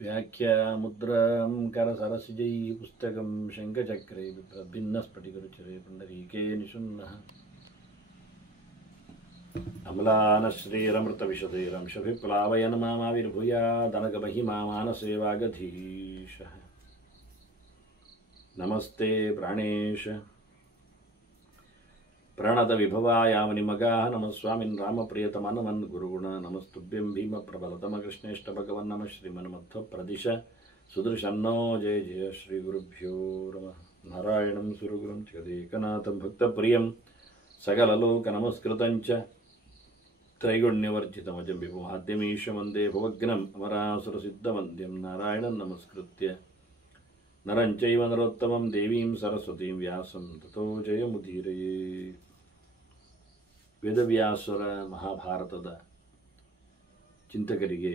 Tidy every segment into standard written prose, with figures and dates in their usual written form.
व्याख्यामुद्रां करसरसिजै पुस्तकं शङ्खचक्रे भिन्नस्फटिकरुचिरे पुण्डरीके निषुन्नः अम्लानश्रीरमृतविशदैरंशभिप्लावयन् मामाविर्भूयादनगमहिमा मानसे वागधीशः नमस्ते प्राणेश प्रणतविभवायामनिमगाः नमः स्वामिन् रामप्रियतमनमन् गुरुगुण नमस्तुभ्यं भीमप्रबलतमकृष्णेष्ट भगवन् नमः श्रीमन्मध्वप्रदिश सुदृशन्नो जय जय श्रीगुरुभ्यो नमः नारायणं सुरगुरुं जगदेकनाथं भक्तप्रियं सकललोकनमस्कृतं च त्रैगुण्यवर्जितमजं विभुमाद्यमीश वन्दे भवग्नम् अमरासुरसिद्धवन्द्यं नारायणं नमस्कृत्य नरं चैव नरोत्तमं देवीं सरस्वतीं व्यासं ततो जयमुदीरये. ವೇದವ್ಯಾಸರ ಮಹಾಭಾರತದ ಚಿಂತಕರಿಗೆ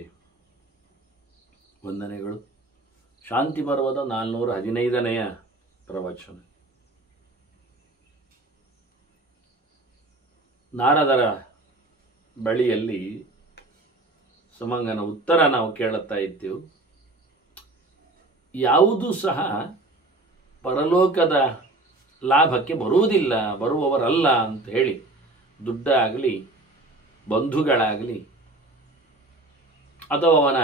ವಂದನೆಗಳು. ಶಾಂತಿ ಪರ್ವದ 415ನೆಯ ಪ್ರವಚನ. ನಾರದರ ಬಳಿಯಲ್ಲಿ ಸುಮಂಗನ ಉತ್ತರ ನಾವು ಕೇಳುತ್ತಾ ಇದ್ದೆವು. ಯಾವುದೂ ಸಹ ಪರಲೋಕದ ಲಾಭಕ್ಕೆ ಬರುವುದಿಲ್ಲ, ಬರುವವರಲ್ಲ ಅಂತ ಹೇಳಿ ದುಡ್ಡಾಗಲಿ ಬಂಧುಗಳಾಗಲಿ ಅಥವಾ ಅವನ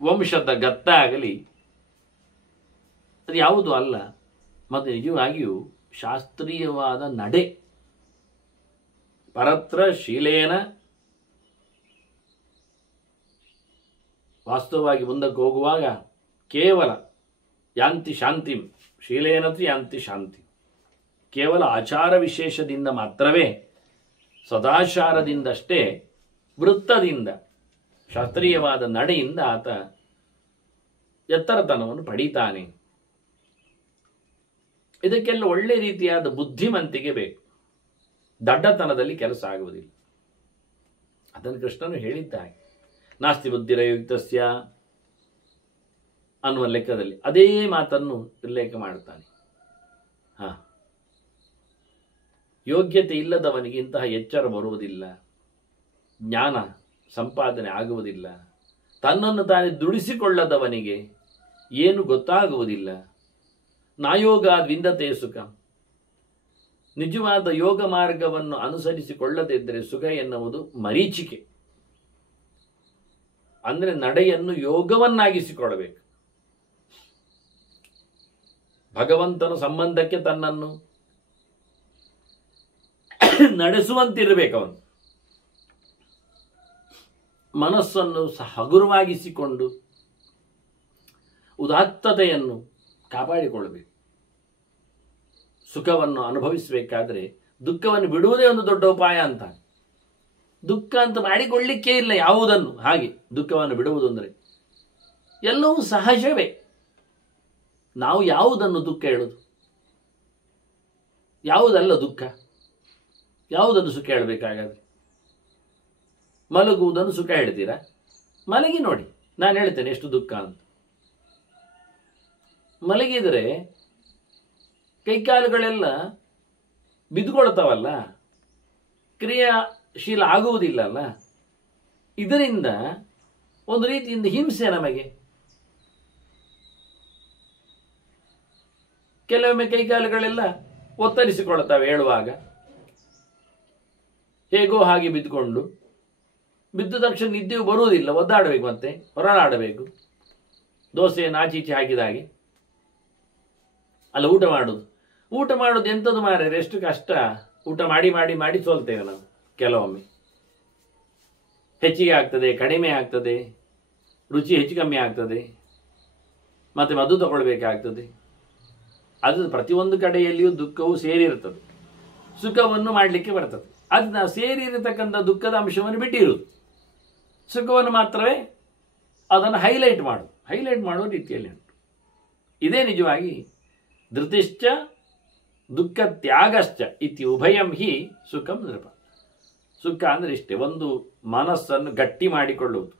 ವಂಶದ ಗತ್ತಾಗಲಿ ಅದು ಯಾವುದು ಅಲ್ಲ. ಮತ್ತು ನಿಜವಾಗಿಯೂ ಶಾಸ್ತ್ರೀಯವಾದ ನಡೆ, ಪರತ್ರ ಶೀಲೇನ, ವಾಸ್ತವವಾಗಿ ಮುಂದಕ್ಕೆ ಹೋಗುವಾಗ ಕೇವಲ ಯಾಂತಿ ಶಾಂತಿಂ, ಶೀಲೇನತಿ ಯಾಂತಿ ಶಾಂತಿ, ಕೇವಲ ಆಚಾರ ವಿಶೇಷದಿಂದ ಮಾತ್ರವೇ, ಸದಾಚಾರದಿಂದಷ್ಟೇ, ವೃತ್ತದಿಂದ, ಶಾಸ್ತ್ರೀಯವಾದ ನಡೆಯಿಂದ ಆತ ಎತ್ತರತನವನ್ನು ಪಡೀತಾನೆ. ಇದಕ್ಕೆಲ್ಲ ಒಳ್ಳೆ ರೀತಿಯಾದ ಬುದ್ಧಿವಂತಿಕೆ ಬೇಕು. ದಡ್ಡತನದಲ್ಲಿ ಕೆಲಸ ಆಗುವುದಿಲ್ಲ. ಅದನ್ನು ಕೃಷ್ಣನು ಹೇಳಿದ್ದಾನೆ. ನಾಸ್ತಿ ಬುದ್ಧಿರಯುಕ್ತಸ್ಯ ಅನ್ನುವ ಲೆಕ್ಕದಲ್ಲಿ ಅದೇ ಮಾತನ್ನು ಉಲ್ಲೇಖ ಮಾಡುತ್ತಾನೆ. ಯೋಗ್ಯತೆ ಇಲ್ಲದವನಿಗೆ ಇಂತಹ ಎಚ್ಚರ ಬರುವುದಿಲ್ಲ, ಜ್ಞಾನ ಸಂಪಾದನೆ ಆಗುವುದಿಲ್ಲ, ತನ್ನನ್ನು ತಾನೇ ದುಡಿಸಿಕೊಳ್ಳದವನಿಗೆ ಏನು ಗೊತ್ತಾಗುವುದಿಲ್ಲ. ನಾಯೋಗಾದ್ ವಿಂದತೆ ಸುಖ, ನಿಜವಾದ ಯೋಗ ಮಾರ್ಗವನ್ನು ಅನುಸರಿಸಿಕೊಳ್ಳದಿದ್ದರೆ ಸುಖ ಎನ್ನುವುದು ಮರೀಚಿಕೆ. ಅಂದರೆ ನಡೆಯನ್ನು ಯೋಗವನ್ನಾಗಿಸಿಕೊಳ್ಳಬೇಕು. ಭಗವಂತನ ಸಂಬಂಧಕ್ಕೆ ತನ್ನನ್ನು ನಡೆಸುವಂತಿರಬೇಕು. ಅವನು ಮನಸ್ಸನ್ನು ಹಗುರವಾಗಿಸಿಕೊಂಡು ಉದಾತ್ತತೆಯನ್ನು ಕಾಪಾಡಿಕೊಳ್ಳಬೇಕು. ಸುಖವನ್ನು ಅನುಭವಿಸಬೇಕಾದ್ರೆ ದುಃಖವನ್ನು ಬಿಡುವುದೇ ಒಂದು ದೊಡ್ಡ ಉಪಾಯ ಅಂತ. ದುಃಖ ಅಂತ ಮಾಡಿಕೊಳ್ಳಿಕ್ಕೆ ಇಲ್ಲ ಯಾವುದನ್ನು. ಹಾಗೆ ದುಃಖವನ್ನು ಬಿಡುವುದು ಅಂದರೆ ಎಲ್ಲವೂ ಸಹಜವೇ. ನಾವು ಯಾವುದನ್ನು ದುಃಖ ಹೇಳುವುದು? ಯಾವುದಲ್ಲ ದುಃಖ, ಯಾವುದನ್ನು ಸುಖ ಹೇಳಬೇಕಾಗಾದ್ರೆ? ಮಲಗುವುದನ್ನು ಸುಖ ಹೇಳ್ತೀರಾ? ಮಲಗಿ ನೋಡಿ, ನಾನು ಹೇಳ್ತೇನೆ ಎಷ್ಟು ದುಃಖ ಅಂತ. ಮಲಗಿದರೆ ಕೈಕಾಲುಗಳೆಲ್ಲ ಬಿದ್ದುಕೊಳ್ತಾವಲ್ಲ, ಕ್ರಿಯಾಶೀಲ ಆಗುವುದಿಲ್ಲ ಅಲ್ಲ. ಇದರಿಂದ ಒಂದು ರೀತಿಯಿಂದ ಹಿಂಸೆ ನಮಗೆ. ಕೆಲವೊಮ್ಮೆ ಕೈಕಾಲುಗಳೆಲ್ಲ ಒತ್ತರಿಸಿಕೊಳ್ತವೆ ಹೇಳುವಾಗ. ಹೇಗೋ ಹಾಗೆ ಬಿದ್ದುಕೊಂಡು, ಬಿದ್ದ ತಕ್ಷಣ ನಿದ್ದೆಯೂ ಬರುವುದಿಲ್ಲ, ಒದ್ದಾಡಬೇಕು, ಮತ್ತೆ ಹೊರಳಾಡಬೇಕು. ದೋಸೆಯನ್ನು ಆಚೀಚೆ ಹಾಕಿದ ಹಾಗೆ ಅಲ್ಲ ಊಟ ಮಾಡೋದು ಎಂಥದ್ದು ಮಾರ್ರೆ, ಎಷ್ಟು ಕಷ್ಟ. ಊಟ ಮಾಡಿ ಮಾಡಿ ಮಾಡಿ ಸೋಲ್ತೇವೆ ನಾವು. ಕೆಲವೊಮ್ಮೆ ಹೆಚ್ಚಿಗೆ ಆಗ್ತದೆ, ಕಡಿಮೆ ಆಗ್ತದೆ, ರುಚಿ ಹೆಚ್ಚು ಕಮ್ಮಿ ಆಗ್ತದೆ, ಮತ್ತೆ ಮದ್ದು ತಗೊಳ್ಬೇಕಾಗ್ತದೆ. ಅದು ಪ್ರತಿಯೊಂದು ಕಡೆಯಲ್ಲಿಯೂ ದುಃಖವು ಸೇರಿರುತ್ತದೆ, ಸುಖವನ್ನು ಮಾಡಲಿಕ್ಕೆ ಬರ್ತದೆ. ಅದನ್ನ ಸೇರಿರತಕ್ಕಂಥ ದುಃಖದ ಅಂಶವನ್ನು ಬಿಟ್ಟಿರುವುದು, ಸುಖವನ್ನು ಮಾತ್ರವೇ ಅದನ್ನು ಹೈಲೈಟ್ ಮಾಡುವ ರೀತಿಯಲ್ಲಿ ಉಂಟು. ಇದೇ ನಿಜವಾಗಿ ಧೃತಿಶ್ಚ ದುಃಖ ತ್ಯಾಗಶ್ಚ ಇತಿ ಉಭಯಂ ಹಿ ಸುಖಂ ನೃಪ. ಸುಖ ಅಂದರೆ ಇಷ್ಟೇ, ಒಂದು ಮನಸ್ಸನ್ನು ಗಟ್ಟಿ ಮಾಡಿಕೊಳ್ಳುವುದು.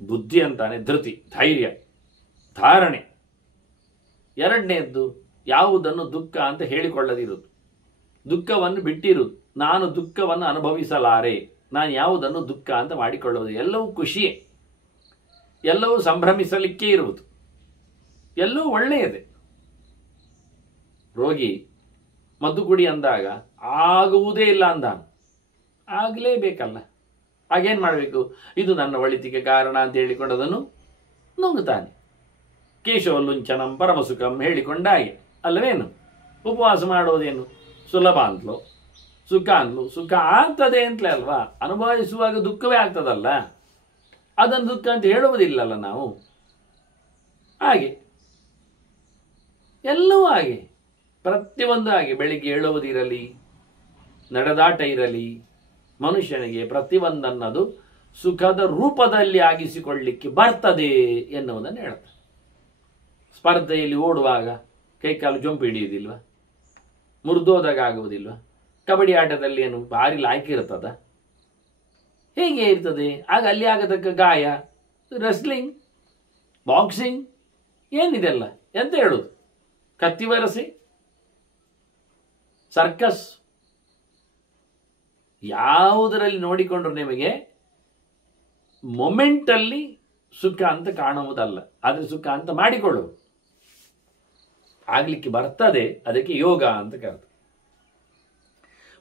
ಬುದ್ಧಿ ಅಂತಾನೆ ಧೃತಿ, ಧೈರ್ಯ, ಧಾರಣೆ. ಎರಡನೇದ್ದು ಯಾವುದನ್ನು ದುಃಖ ಅಂತ ಹೇಳಿಕೊಳ್ಳದಿರುವುದು, ದುಃಖವನ್ನು ಬಿಟ್ಟಿರುವುದು. ನಾನು ದುಃಖವನ್ನು ಅನುಭವಿಸಲಾರೆ ನಾನು ಯಾವುದನ್ನು ದುಃಖ ಅಂತ ಮಾಡಿಕೊಳ್ಳುವುದು. ಎಲ್ಲವೂ ಖುಷಿಯೇ, ಎಲ್ಲವೂ ಸಂಭ್ರಮಿಸಲಿಕ್ಕೆ ಇರುವುದು, ಎಲ್ಲವೂ ಒಳ್ಳೆಯದೇ. ರೋಗಿ ಮದ್ದು ಕುಡಿ ಅಂದಾಗ ಆಗುವುದೇ ಇಲ್ಲ ಅಂದ, ಆಗಲೇಬೇಕಲ್ಲ. ಹಾಗೇನು ಮಾಡಬೇಕು? ಇದು ನನ್ನ ಒಳಿತಿಗೆ ಕಾರಣ ಅಂತ ಹೇಳಿಕೊಂಡು ಅದನ್ನು ನುಂಗುತ್ತಾನೆ. ಕೇಶವಲ್ಲುಂಚನಂ ಪರಮಸುಖಂ ಹೇಳಿಕೊಂಡಾಗೆ ಅಲ್ಲವೇನು? ಉಪವಾಸ ಮಾಡೋದೇನು ಸುಲಭ ಅಂತಲೋ ಸುಖ ಅಂತಲೂ? ಸುಖ ಆಗ್ತದೆ ಅಂತಲೇ ಅಲ್ವಾ? ಅನುಭವಿಸುವಾಗ ದುಃಖವೇ ಆಗ್ತದಲ್ಲ, ಅದನ್ನು ದುಃಖ ಅಂತ ಹೇಳುವುದಿಲ್ಲಲ್ಲ ನಾವು. ಹಾಗೆ ಎಲ್ಲವೂ ಹಾಗೆ, ಪ್ರತಿಯೊಂದು ಹಾಗೆ. ಬೆಳಿಗ್ಗೆ ಹೇಳುವುದಿರಲಿ, ನಡೆದಾಟ ಇರಲಿ, ಮನುಷ್ಯನಿಗೆ ಪ್ರತಿಯೊಂದನ್ನದು ಸುಖದ ರೂಪದಲ್ಲಿ ಆಗಿಸಿಕೊಳ್ಳಿಕ್ಕೆ ಬರ್ತದೆ ಎನ್ನುವುದನ್ನು ಹೇಳ್ತಾರೆ. ಸ್ಪರ್ಧೆಯಲ್ಲಿ ಓಡುವಾಗ ಕೈಕಾಲು ಜೊಂಪು ಹಿಡಿಯುವುದಿಲ್ವ? ಮುರಿದೋದಾಗ ಆಗುವುದಿಲ್ವ? ಕಬಡ್ಡಿ ಆಟದಲ್ಲಿ ಏನು ಭಾರಿ ಲಾಯ್ಕೆ ಇರ್ತದ? ಹೇಗೆ ಇರ್ತದೆ? ಆಗ ಅಲ್ಲಿ ಆಗತಕ್ಕ ಗಾಯ, ರೆಸ್ಲಿಂಗ್, ಬಾಕ್ಸಿಂಗ್, ಏನಿದೆಲ್ಲ ಎಂತ ಹೇಳುದು? ಕತ್ತಿ ವರಸೆ, ಸರ್ಕಸ್, ಯಾವುದರಲ್ಲಿ ನೋಡಿಕೊಂಡ್ರು ನಿಮಗೆ ಮೊಮೆಂಟಲ್ಲಿ ಸುಖ ಅಂತ ಕಾಣುವುದಲ್ಲ, ಆದರೆ ಸುಖ ಅಂತ ಮಾಡಿಕೊಳ್ಳುವುದು. ಆಗ್ಲಿಕ್ಕೆ ಬರ್ತದೆ, ಅದಕ್ಕೆ ಯೋಗ ಅಂತ ಕರೆದು.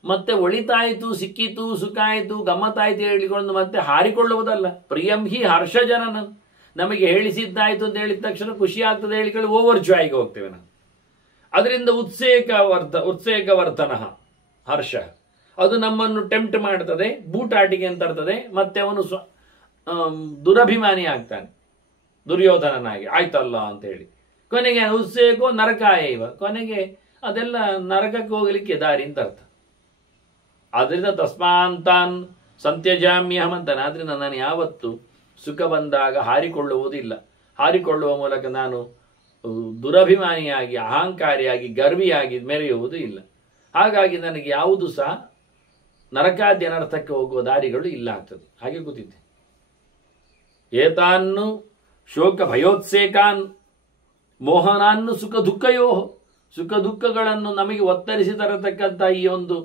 ಮತ್ತೆ ಒಳಿತಾಯಿತು, ಸಿಕ್ಕಿತು, ಸುಖ ಆಯಿತು, ಗಮ್ಮತ್ತಾಯ್ತು ಹೇಳಿಕೊಂಡು ಮತ್ತೆ ಹಾರಿಕೊಳ್ಳುವುದಲ್ಲ. ಪ್ರಿಯಂ ಹಿ ಹರ್ಷಜನನ, ನಮಗೆ ಹೇಳಿಸಿದ್ದಾಯ್ತು ಅಂತ ಹೇಳಿದ ತಕ್ಷಣ ಖುಷಿ ಆಗ್ತದೆ ಹೇಳಿಕೊಳ್ಳಿ ಓವರ್ ಜಾಯ್ಗೆ ಹೋಗ್ತೇವೆ ನಾವು. ಅದರಿಂದ ಉತ್ಸೇಕವರ್ತನ ಹರ್ಷ, ಅದು ನಮ್ಮನ್ನು ಟೆಂಪ್ಟ್ ಮಾಡ್ತದೆ, ಬೂಟಾಟಿಗೆ ಅಂತ ತರ್ತದೆ. ಮತ್ತೆ ಅವನು ದುರಭಿಮಾನಿ ಆಗ್ತಾನೆ, ದುರ್ಯೋಧನನಾಗಿ ಆಯ್ತಲ್ಲ ಅಂತ ಹೇಳಿ. ಕೊನೆಗೆ ಉತ್ಸೇಕೋ ನರಕಾಯ ಇವ, ಕೊನೆಗೆ ಅದೆಲ್ಲ ನರಕಕ್ಕೆ ಹೋಗಲಿಕ್ಕೆ ದಾರಿ ಅಂತ ಅರ್ಥ. ಆದ್ರಿಂದ ತಸ್ಮಾಂತಾನ್ ಸಂತ್ಯಜಾಮ್ಯಹಂ ಅಂತಾನೆ. ಆದ್ರಿಂದ ನಾನು ಯಾವತ್ತು ಸುಖ ಬಂದಾಗ ಹಾರಿಕೊಳ್ಳುವುದಿಲ್ಲ. ಹಾರಿಕೊಳ್ಳುವ ಮೂಲಕ ನಾನು ದುರಭಿಮಾನಿಯಾಗಿ, ಅಹಂಕಾರಿಯಾಗಿ, ಗರ್ವಿಯಾಗಿ ಮೆರೆಯುವುದು ಇಲ್ಲ. ಹಾಗಾಗಿ ನನಗೆ ಯಾವುದು ಸಹ ನರಕಾದ್ಯ ಅನರ್ಥಕ್ಕೆ ಹೋಗುವ ದಾರಿಗಳು ಇಲ್ಲ ಆಗ್ತದೆ. ಹಾಗೆ ಕೂತಿದ್ದೆ. ಏತಾನ್ನು ಶೋಕ ಭಯೋತ್ಸೇಕಾನ್ ಮೋಹನಾನ್ನು ಸುಖ ದುಃಖಯೋ, ಸುಖ ದುಃಖಗಳನ್ನು ನಮಗೆ ಒತ್ತರಿಸಿ ತರತಕ್ಕಂಥ ಈ ಒಂದು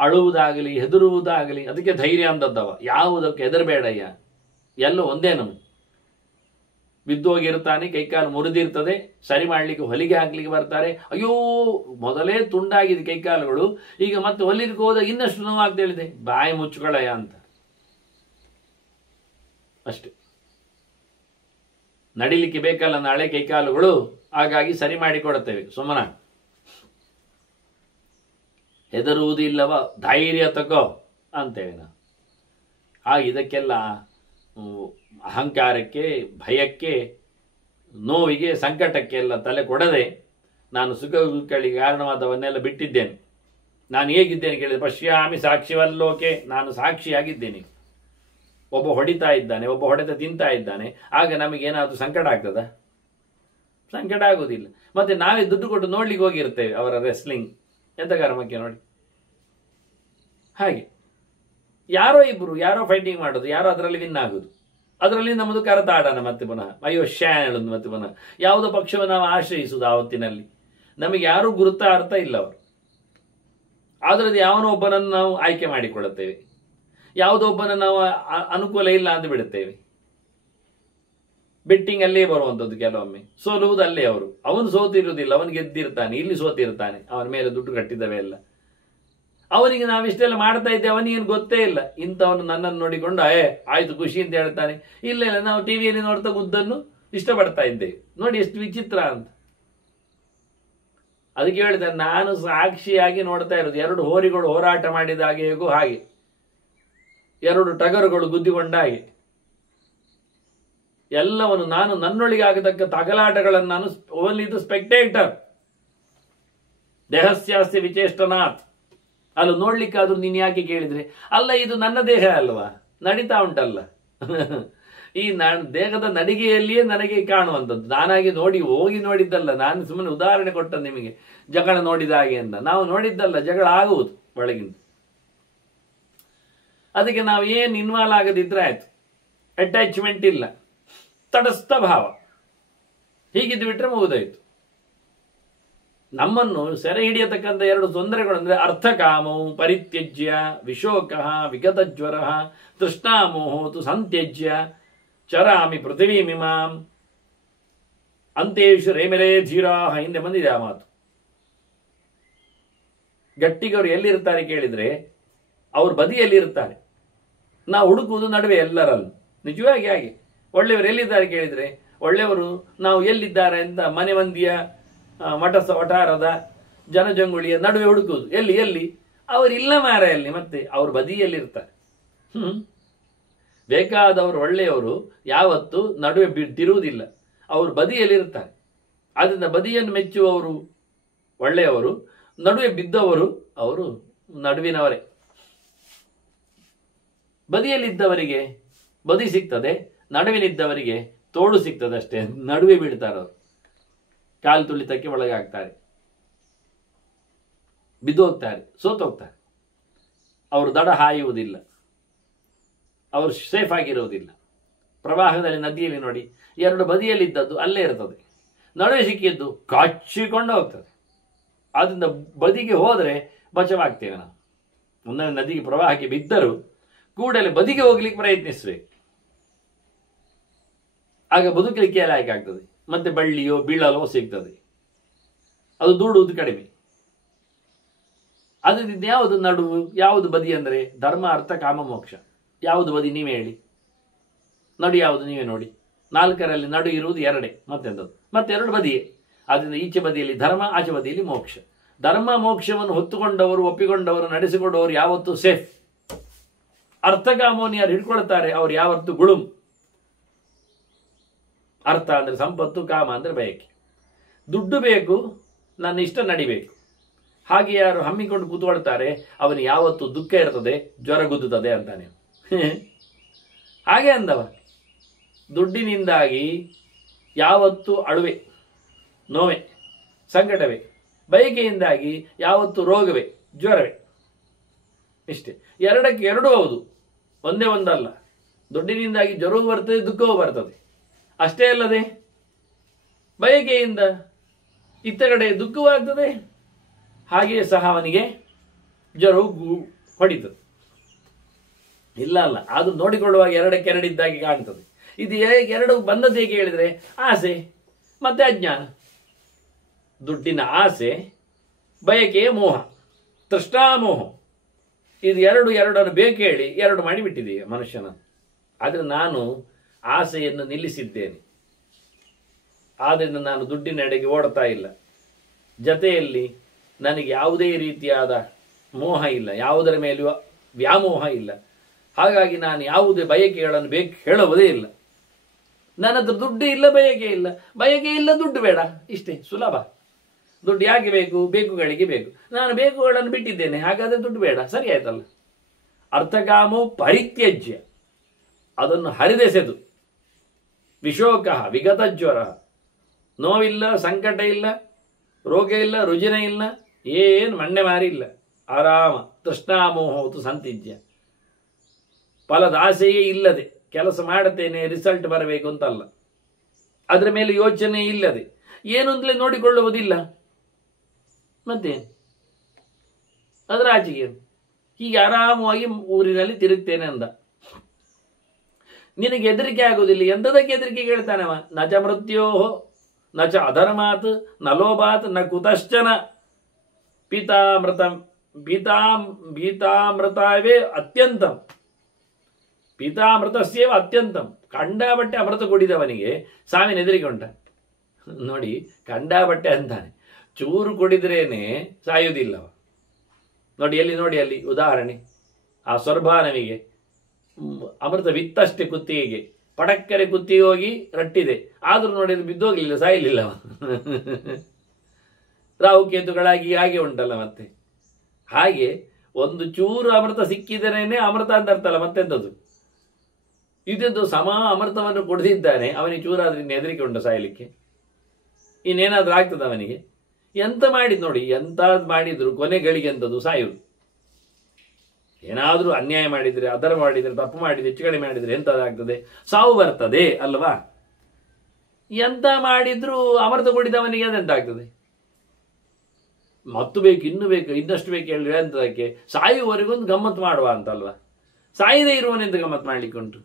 ಅಳುವುದಾಗಲಿ, ಹೆದರುವುದಾಗಲಿ, ಅದಕ್ಕೆ ಧೈರ್ಯ ಅಂದದ್ದವ. ಯಾವುದಕ್ಕೆ ಹೆದರಬೇಡಯ್ಯ, ಎಲ್ಲ ಒಂದೇ ನಮಗೆ. ಬಿದ್ದೋಗಿರ್ತಾನೆ, ಕೈಕಾಲು ಮುರಿದಿರ್ತದೆ, ಸರಿ ಮಾಡಲಿಕ್ಕೆ ಹೊಲಿಗೆ ಹಾಕ್ಲಿಕ್ಕೆ ಬರ್ತಾರೆ. ಅಯ್ಯೋ ಮೊದಲೇ ತುಂಡಾಗಿದೆ ಕೈಕಾಲುಗಳು, ಈಗ ಮತ್ತೆ ಹೊಲಿಲಿಕ್ಕೆ ಹೋದಾಗ ಇನ್ನಷ್ಟು ನೋವಾಗ್ತ ಹೇಳಿದೆ, ಬಾಯಿ ಮುಚ್ಕೊಳ್ಳಯ್ಯ ಅಂತ ಅಷ್ಟೆ. ನಡಿಲಿಕ್ಕೆ ಬೇಕಲ್ಲ ನಾಳೆ ಕೈಕಾಲುಗಳು, ಹಾಗಾಗಿ ಸರಿ ಮಾಡಿಕೊಡುತ್ತೇವೆ. ಸುಮ್ಮನ ಹೆದರುವುದಿಲ್ಲವ, ಧೈರ್ಯ ತಗೋ ಅಂತೇವೆ ನಾವು. ಇದಕ್ಕೆಲ್ಲ ಅಹಂಕಾರಕ್ಕೆ, ಭಯಕ್ಕೆ, ನೋವಿಗೆ, ಸಂಕಟಕ್ಕೆಲ್ಲ ತಲೆ ಕೊಡದೆ ನಾನು ಸುಖ ದುಃಖಗಳಿಗೆ ಕಾರಣವಾದವನ್ನೆಲ್ಲ ಬಿಟ್ಟಿದ್ದೇನೆ. ನಾನು ಹೇಗಿದ್ದೇನೆ ಕೇಳಿದ್ರೆ, ಪಶ್ಯಾಮಿ ಸಾಕ್ಷಿವಲ್ಲೋಕೆ, ನಾನು ಸಾಕ್ಷಿಯಾಗಿದ್ದೇನೆ. ಒಬ್ಬ ಹೊಡಿತಾ ಇದ್ದಾನೆ, ಒಬ್ಬ ಹೊಡೆತ ತಿಂತಾ ಇದ್ದಾನೆ, ಆಗ ನಮಗೇನಾದರೂ ಸಂಕಟ ಆಗ್ತದ? ಸಂಕಟ ಆಗುವುದಿಲ್ಲ. ಮತ್ತೆ ನಾವೇ ದುಡ್ಡು ಕೊಟ್ಟು ನೋಡ್ಲಿಕ್ಕೆ ಹೋಗಿರ್ತೇವೆ ಅವರ ರೆಸ್ಲಿಂಗ್, ಎಂತ ಕರ್ಮಕ್ಕೆ ನೋಡಿ. ಹಾಗೆ ಯಾರೋ ಇಬ್ರು ಯಾರೋ ಫೈಟಿಂಗ್ ಮಾಡೋದು, ಯಾರೋ ಅದರಲ್ಲಿ ವಿನ್ ಆಗುದು, ಅದರಲ್ಲಿ ನಮ್ಮದು ಕರತಾಡನ ಮತ್ತೆ ಪುನಃ ಅಯ್ಯೋ ಶ್ಯಾ ಹೇಳುದು, ಮತ್ತೆ ಪುನಃ ಯಾವುದೋ ಪಕ್ಷವನ್ನು ನಾವು ಆಶ್ರಯಿಸುವುದು. ಆವತ್ತಿನಲ್ಲಿ ನಮಗೆ ಯಾರೂ ಗುರುತ ಅರ್ಥ ಇಲ್ಲ ಅವರು. ಅದರಲ್ಲಿ ಯಾವನೋ ಒಬ್ಬನನ್ನು ನಾವು ಆಯ್ಕೆ ಮಾಡಿಕೊಳ್ಳುತ್ತೇವೆ, ಯಾವುದೋ ಒಬ್ಬನನ್ನು ನಾವು ಅನುಕೂಲ ಇಲ್ಲ ಅಂತ ಬಿಡುತ್ತೇವೆ. ಬೆಟ್ಟಿಂಗ್ ಅಲ್ಲೇ ಬರುವಂಥದ್ದು. ಕೆಲವೊಮ್ಮೆ ಸೋಲುವುದು ಅಲ್ಲೇ ಅವರು. ಅವನು ಸೋತಿರುವುದಿಲ್ಲ, ಅವನು ಗೆದ್ದಿರ್ತಾನೆ, ಇಲ್ಲಿ ಸೋತಿರ್ತಾನೆ, ಅವನ ಮೇಲೆ ದುಡ್ಡು ಕಟ್ಟಿದವೆ ಎಲ್ಲ. ಅವನಿಗೆ ನಾವಿಷ್ಟೆಲ್ಲ ಮಾಡ್ತಾ ಇದ್ದೇವೆ, ಅವನಿಗೇನು ಗೊತ್ತೇ ಇಲ್ಲ. ಇಂಥವನು ನನ್ನನ್ನು ನೋಡಿಕೊಂಡು ಆಯ್ತು ಖುಷಿ ಅಂತ ಹೇಳ್ತಾನೆ. ಇಲ್ಲ ಇಲ್ಲ, ನಾವು ಟಿವಿಯಲ್ಲಿ ನೋಡ್ತಾ ಉದ್ದನ್ನು ಇಷ್ಟಪಡ್ತಾ ಇದ್ದೇವೆ. ನೋಡಿ ಎಷ್ಟು ವಿಚಿತ್ರ ಅಂತ. ಅದಕ್ಕೆ ಹೇಳಿದೆ, ನಾನು ಸಾಕ್ಷಿಯಾಗಿ ನೋಡ್ತಾ ಇರೋದು. ಎರಡು ಹೋರಿಗಳು ಹೋರಾಟ ಮಾಡಿದ ಹಾಗೆ ಹೇಗೋ ಹಾಗೆ, ಎರಡು ಟಗರುಗಳು ಗುದ್ದಿಕೊಂಡ ಹಾಗೆ ಎಲ್ಲವನ್ನು ನಾನು ನನ್ನೊಳಗೆ ಆಗತಕ್ಕ ತಗಲಾಟಗಳನ್ನು ನಾನು ಓನ್ಲಿ ಇದು ಸ್ಪೆಕ್ಟೇಟರ್. ದೇಹಸ್ಯಾಸ್ಯ ವಿಚೇಷ್ಟನಾಥ್. ಅಲ್ಲ ನೋಡ್ಲಿಕ್ಕಾದ್ರೂ ನೀನು ಯಾಕೆ ಕೇಳಿದ್ರೆ, ಅಲ್ಲ ಇದು ನನ್ನ ದೇಹ ಅಲ್ವಾ, ನಡೀತಾ ಉಂಟಲ್ಲ. ಈ ದೇಹದ ನಡಿಗೆಯಲ್ಲಿಯೇ ನನಗೆ ಕಾಣುವಂಥದ್ದು. ನಾನಾಗಿ ಹೋಗಿ ನೋಡಿದ್ದಲ್ಲ. ನಾನು ಸುಮ್ಮನೆ ಉದಾಹರಣೆ ಕೊಟ್ಟ ನಿಮಗೆ, ಜಗಳ ನೋಡಿದ ಹಾಗೆ ಅಂತ. ನಾವು ನೋಡಿದ್ದಲ್ಲ, ಜಗಳ ಆಗುವುದು ಒಳಗಿಂದ. ಅದಕ್ಕೆ ನಾವು ಏನು ಇನ್ವಾಲ್ವ್ ಆಗದಿದ್ರೆ ಆಯ್ತು. ಅಟ್ಯಾಚ್ಮೆಂಟ್ ಇಲ್ಲ, ತಟಸ್ಥ ಭಾವ, ಹೀಗಿದ್ದು ಬಿಟ್ರೆ ಮುಗಿದೋಯ್ತು. ನಮ್ಮನ್ನು ಸೆರೆ ಹಿಡಿಯತಕ್ಕಂಥ ಎರಡು ತೊಂದರೆಗಳು ಅಂದ್ರೆ ಅರ್ಥಕಾಮವು ಪರಿತ್ಯಜ್ಯ ವಿಶೋಕ ವಿಗತಜ್ವರ ತೃಷ್ಣಾಮೋಹೋತು ಸಂತ್ಯಜ್ಯ ಚರಾಮಿ ಪೃಥಿವೀಮಿಮಾಂ ಅಂತೇಶು ರೇಮೆರೇ ಧೀರಾಹ ಹಿಂದೆ ಬಂದಿದೆ ಆ ಮಾತು. ಗಟ್ಟಿಗವರು ಎಲ್ಲಿರ್ತಾರೆ ಕೇಳಿದ್ರೆ ಅವ್ರ ಬದಿಯಲ್ಲಿ ಇರ್ತಾರೆ, ನಾವು ಹುಡುಕುವುದು ನಡುವೆ ಎಲ್ಲರಲ್ಲೂ. ನಿಜವಾಗಿ ಹಾಗೆ ಒಳ್ಳೆಯವರು ಎಲ್ಲಿದ್ದಾರೆ ಕೇಳಿದ್ರೆ ಒಳ್ಳೆಯವರು ನಾವು ಎಲ್ಲಿದ್ದಾರೆ ಅಂತ ಮನೆ ಮಂದಿಯ ವಟಾರದ ಜನಜಂಗುಳಿಯ ನಡುವೆ ಹುಡುಕುವುದು. ಎಲ್ಲಿ ಎಲ್ಲಿ ಅವರಿಲ್ಲ ಮಾರೆಯಲ್ಲಿ, ಮತ್ತೆ ಅವ್ರ ಬದಿಯಲ್ಲಿರ್ತಾರೆ. ಬೇಕಾದವರು ಒಳ್ಳೆಯವರು ಯಾವತ್ತು ನಡುವೆ ಬಿದ್ದಿರುವುದಿಲ್ಲ, ಅವ್ರ ಬದಿಯಲ್ಲಿರ್ತಾರೆ. ಆದ್ದರಿಂದ ಬದಿಯನ್ನು ಮೆಚ್ಚುವವರು ಒಳ್ಳೆಯವರು, ನಡುವೆ ಬಿದ್ದವರು ಅವರು ನಡುವಿನವರೇ. ಬದಿಯಲ್ಲಿದ್ದವರಿಗೆ ಬದಿ ಸಿಗ್ತದೆ, ನಡುವಿನಿದ್ದವರಿಗೆ ತೋಳು ಸಿಗ್ತದೆ ಅಷ್ಟೇ. ನಡುವೆ ಬೀಳ್ತಾರೆ ಅವರು, ಕಾಲು ತುಳಿತಕ್ಕೆ ಒಳಗಾಗ್ತಾರೆ, ಬಿದ್ದೋಗ್ತಾರೆ, ಸೋತೋಗ್ತಾರೆ. ಅವರು ದಡ ಹಾಯುವುದಿಲ್ಲ, ಅವರು ಸೇಫ್ ಆಗಿರುವುದಿಲ್ಲ. ಪ್ರವಾಹದಲ್ಲಿ ನದಿಯಲ್ಲಿ ನೋಡಿ, ಎರಡು ಬದಿಯಲ್ಲಿದ್ದದ್ದು ಅಲ್ಲೇ ಇರ್ತದೆ, ನಡುವೆ ಸಿಕ್ಕಿದ್ದು ಕಚ್ಚಿಕೊಂಡು ಹೋಗ್ತದೆ. ಆದ್ದರಿಂದ ಬದಿಗೆ ಹೋದರೆ ಬಚಾವಾಗ್ತೇವೆ ನಾವು. ಒಂದೊಂದು ನದಿಗೆ ಪ್ರವಾಹಕ್ಕೆ ಬಿದ್ದರೂ ಕೂಡಲೇ ಬದಿಗೆ ಹೋಗ್ಲಿಕ್ಕೆ ಪ್ರಯತ್ನಿಸಬೇಕು, ಆಗ ಬದುಕಲಿಕ್ಕೆ ಲಾಯಕ ಆಗ್ತದೆ. ಮತ್ತೆ ಬಳ್ಳಿಯೋ ಬೀಳಲೋ ಸಿಗ್ತದೆ, ಅದು ದೂಡುವುದು ಕಡಿಮೆ. ಅದರಿಂದ ಯಾವುದು ನಡುವು, ಯಾವುದು ಬದಿ ಅಂದರೆ ಧರ್ಮ ಅರ್ಥ ಕಾಮ ಮೋಕ್ಷ. ಯಾವುದು ಬದಿ ನೀವೇ ಹೇಳಿ, ನಡು ಯಾವುದು ನೀವೇ ನೋಡಿ. ನಾಲ್ಕರಲ್ಲಿ ನಡು ಇರುವುದು ಎರಡೇ, ಮತ್ತೆಂಥದ್ದು, ಮತ್ತೆರಡು ಬದಿಯೇ. ಆದ್ದರಿಂದ ಈಚೆ ಬದಿಯಲ್ಲಿ ಧರ್ಮ, ಆಚೆ ಬದಿಯಲ್ಲಿ ಮೋಕ್ಷ. ಧರ್ಮ ಮೋಕ್ಷವನ್ನು ಹೊತ್ತುಕೊಂಡವರು, ಒಪ್ಪಿಕೊಂಡವರು, ನಡೆಸಿಕೊಂಡವರು ಯಾವತ್ತೂ ಸೇಫ್. ಅರ್ಥಕಾಮವನ್ನು ಯಾರು ಹಿಡ್ಕೊಳ್ತಾರೆ ಅವರು ಯಾವತ್ತೂ ಗುಳುಂ. ಅರ್ಥ ಅಂದರೆ ಸಂಪತ್ತು, ಕಾಮ ಅಂದರೆ ಬಯಕೆ. ದುಡ್ಡು ಬೇಕು, ನನ್ನ ಇಷ್ಟ ನಡಿಬೇಕು, ಹಾಗೆ ಯಾರು ಹಮ್ಮಿಕೊಂಡು ಕೂತ್ಕೊಳ್ತಾರೆ ಅವನಿಗೆ ಯಾವತ್ತು ದುಃಖ ಇರ್ತದೆ, ಜ್ವರ ಗುದ್ದುತ್ತದೆ ಅಂತಾನೆ. ಹಾಗೆ ಅಂದವ, ದುಡ್ಡಿನಿಂದಾಗಿ ಯಾವತ್ತು ಅಳುವೆ, ನೋವೆ, ಸಂಕಟವೇ. ಬಯಕೆಯಿಂದಾಗಿ ಯಾವತ್ತು ರೋಗವೇ, ಜ್ವರವೇ. ಇಷ್ಟೇ, ಎರಡಕ್ಕೆ ಎರಡೂ ಹೌದು, ಒಂದೇ ಒಂದಲ್ಲ. ದುಡ್ಡಿನಿಂದಾಗಿ ಜ್ವರವೂ ಬರ್ತದೆ, ದುಃಖವೂ ಬರ್ತದೆ. ಅಷ್ಟೇ ಅಲ್ಲದೆ ಬಯಕೆಯಿಂದ ಇತ್ತ ಕಡೆ ದುಃಖವೂ ಆಗ್ತದೆ, ಹಾಗೆಯೇ ಸಹ ಅವನಿಗೆ ಜ್ವರವು ಹೊಡಿತದೆ. ಇಲ್ಲ ಅಲ್ಲ, ಅದು ನೋಡಿಕೊಳ್ಳುವಾಗ ಎರಡಕ್ಕೆ ಎರಡಿದ್ದಾಗಿ ಕಾಣ್ತದೆ. ಇದು ಎರಡು ಬಂದದ್ದು ಹೇಗೆ ಹೇಳಿದ್ರೆ ಆಸೆ ಮತ್ತೆ ಅಜ್ಞಾನ. ದುಡ್ಡಿನ ಆಸೆ, ಬಯಕೆಯ ಮೋಹ, ತೃಷ್ಣಾಮೋಹ. ಇದು ಎರಡನ್ನು ಬೇಕು ಹೇಳಿ ಎರಡು ಮಾಡಿಬಿಟ್ಟಿದೀಯ ಮನುಷ್ಯನ. ಆದರೆ ನಾನು ಆಸೆಯನ್ನು ನಿಲ್ಲಿಸಿದ್ದೇನೆ, ಆದ್ದರಿಂದ ನಾನು ದುಡ್ಡಿನೆಡೆಗೆ ಓಡ್ತಾ ಇಲ್ಲ. ಜೊತೆಯಲ್ಲಿ ನನಗೆ ಯಾವುದೇ ರೀತಿಯಾದ ಮೋಹ ಇಲ್ಲ, ಯಾವುದರ ಮೇಲೂ ವ್ಯಾಮೋಹ ಇಲ್ಲ. ಹಾಗಾಗಿ ನಾನು ಯಾವುದೇ ಬಯಕೆಗಳನ್ನು ಬೇಕು ಹೇಳುವುದೇ ಇಲ್ಲ. ನನ್ನ ಹತ್ರ ದುಡ್ಡು ಇಲ್ಲ, ಬಯಕೆ ಇಲ್ಲ, ಬಯಕೆ ಇಲ್ಲ, ದುಡ್ಡು ಬೇಡ. ಇಷ್ಟೇ ಸುಲಭ. ದುಡ್ಡು ಯಾಕೆ ಬೇಕು? ಬೇಕುಗಳಿಗೆ ಬೇಕು. ನಾನು ಬೇಕುಗಳನ್ನು ಬಿಟ್ಟಿದ್ದೇನೆ, ಹಾಗಾದರೆ ದುಡ್ಡು ಬೇಡ. ಸರಿ ಆಯ್ತಲ್ಲ. ಅರ್ಥಕಾಮೋ ಪರಿತ್ಯಜ್ಯ, ಅದನ್ನು ಹರಿದೆಸೆದು. ವಿಶೋಕ ವಿಗತಜ್ವರ, ನೋವಿಲ್ಲ, ಸಂಕಟ ಇಲ್ಲ, ರೋಗ ಇಲ್ಲ, ರುಜಿನ ಇಲ್ಲ, ಏನು ಮಣ್ಣೆ ಮಾರಿ ಇಲ್ಲ, ಆರಾಮ. ತೃಷ್ಣಾಮೋಹೋತು ಸಂತಿಜ್ಯ, ಫಲದ ಆಸೆಯೇ ಇಲ್ಲದೆ ಕೆಲಸ ಮಾಡುತ್ತೇನೆ, ರಿಸಲ್ಟ್ ಬರಬೇಕು ಅಂತಲ್ಲ, ಅದರ ಮೇಲೆ ಯೋಚನೆ ಇಲ್ಲದೆ, ಏನು ಅಂತಲೇ ನೋಡಿಕೊಳ್ಳುವುದಿಲ್ಲ. ಮತ್ತೆ ಅದರ ಆಚೆಗೆ ಹೀಗೆ ಆರಾಮವಾಗಿ ಊರಿನಲ್ಲಿ ತಿರುಗ್ತೇನೆ ಅಂದ. ನಿನಗೆ ಹೆದರಿಕೆ ಆಗುವುದಿಲ್ಲ. ಎಂಥದಕ್ಕೆ ಹೆದರಿಕೆ ಕೇಳ್ತಾನವ? ನಚ ಮೃತ್ಯೋ ನಚ ಅಧರ್ಮಾತ್ ನ ಲೋಭಾತ್ ನ ಕುತಶ್ಚನ ಪೀತಾಮೃತಾವೇ ಅತ್ಯಂತಂ, ಪೀತಾಮೃತಸ್ಯೇವ ಅತ್ಯಂತಂ. ಕಂಡಾಬಟ್ಟೆ ಅಮೃತ ಕುಡಿದವನಿಗೆ ಸಾವಿನ ಹೆದರಿಕೆ ಉಂಟ? ನೋಡಿ, ಕಂಡಾಬಟ್ಟೆ ಅಂತಾನೆ, ಚೂರು ಕುಡಿದ್ರೇನೆ ಸಾಯುವುದಿಲ್ಲವ. ನೋಡಿ ಅಲ್ಲಿ ಉದಾಹರಣೆ, ಆ ಸ್ವರ್ಭಾನವಿಗೆ ಅಮೃತ ವಿತ್ತಷ್ಟೇ ಕುತ್ತಿಗೆಗೆ, ಪಡಕ್ಕರೆ ಕುತ್ತಿಗೆ ಹೋಗಿ ರಟ್ಟಿದೆ, ಆದ್ರೂ ನೋಡಿ ಬಿದ್ದೋಗ್ಲಿಲ್ಲ, ಸಾಯಲಿಲ್ಲವ. ರಾಹುಕೇತುಗಳಾಗಿ ಹಾಗೆ ಉಂಟಲ್ಲ. ಮತ್ತೆ ಹಾಗೆ ಒಂದು ಚೂರು ಅಮೃತ ಸಿಕ್ಕಿದರೇನೆ ಅಮೃತ ಅಂತ ಅರ್ಥಲ್ಲ, ಮತ್ತೆಂಥದ್ದು? ಇದೊಂದು ಸಮ ಅಮೃತವನ್ನು ಕೊಡಿಸಿದ್ದಾನೆ, ಅವನಿಗೆ ಚೂರಾದ್ರೆ ಇನ್ನು ಹೆದರಿಕೆ ಉಂಟು ಸಾಯಲಿಕ್ಕೆ? ಇನ್ನೇನಾದ್ರೂ ಆಗ್ತದೆ ಅವನಿಗೆ? ಎಂತ ಮಾಡಿದ್ ನೋಡಿ, ಎಂತ ಮಾಡಿದ್ರು ಕೊನೆಗಳಿಗೆ ಎಂಥದ್ದು? ಸಾಯುವುದು. ಏನಾದ್ರೂ ಅನ್ಯಾಯ ಮಾಡಿದ್ರೆ, ಅಧರ್ಮ ಮಾಡಿದ್ರೆ, ತಪ್ಪು ಮಾಡಿದ್ರೆ, ಹೆಚ್ಚು ಕಡಿಮೆ ಮಾಡಿದ್ರೆ ಎಂತದಾಗ್ತದೆ? ಸಾವು ಬರ್ತದೆ ಅಲ್ವಾ? ಎಂತ ಮಾಡಿದ್ರು ಅಮೃತ ಕುಡಿದವನಿಗೆ ಅದೆಂತಾಗ್ತದೆ? ಮತ್ತು ಬೇಕು, ಇನ್ನೂ ಬೇಕು, ಇನ್ನಷ್ಟು ಬೇಕು ಹೇಳಿ ಅಂತದಕ್ಕೆ ಸಾಯುವವರೆಗೊಂದು ಗಮ್ಮತ್ತು ಮಾಡುವ ಅಂತಲ್ವಾ. ಸಾಯದೇ ಇರುವನೆಂತ ಗಮ್ಮತ್ತು ಮಾಡ್ಲಿಕ್ಕುಂಟು.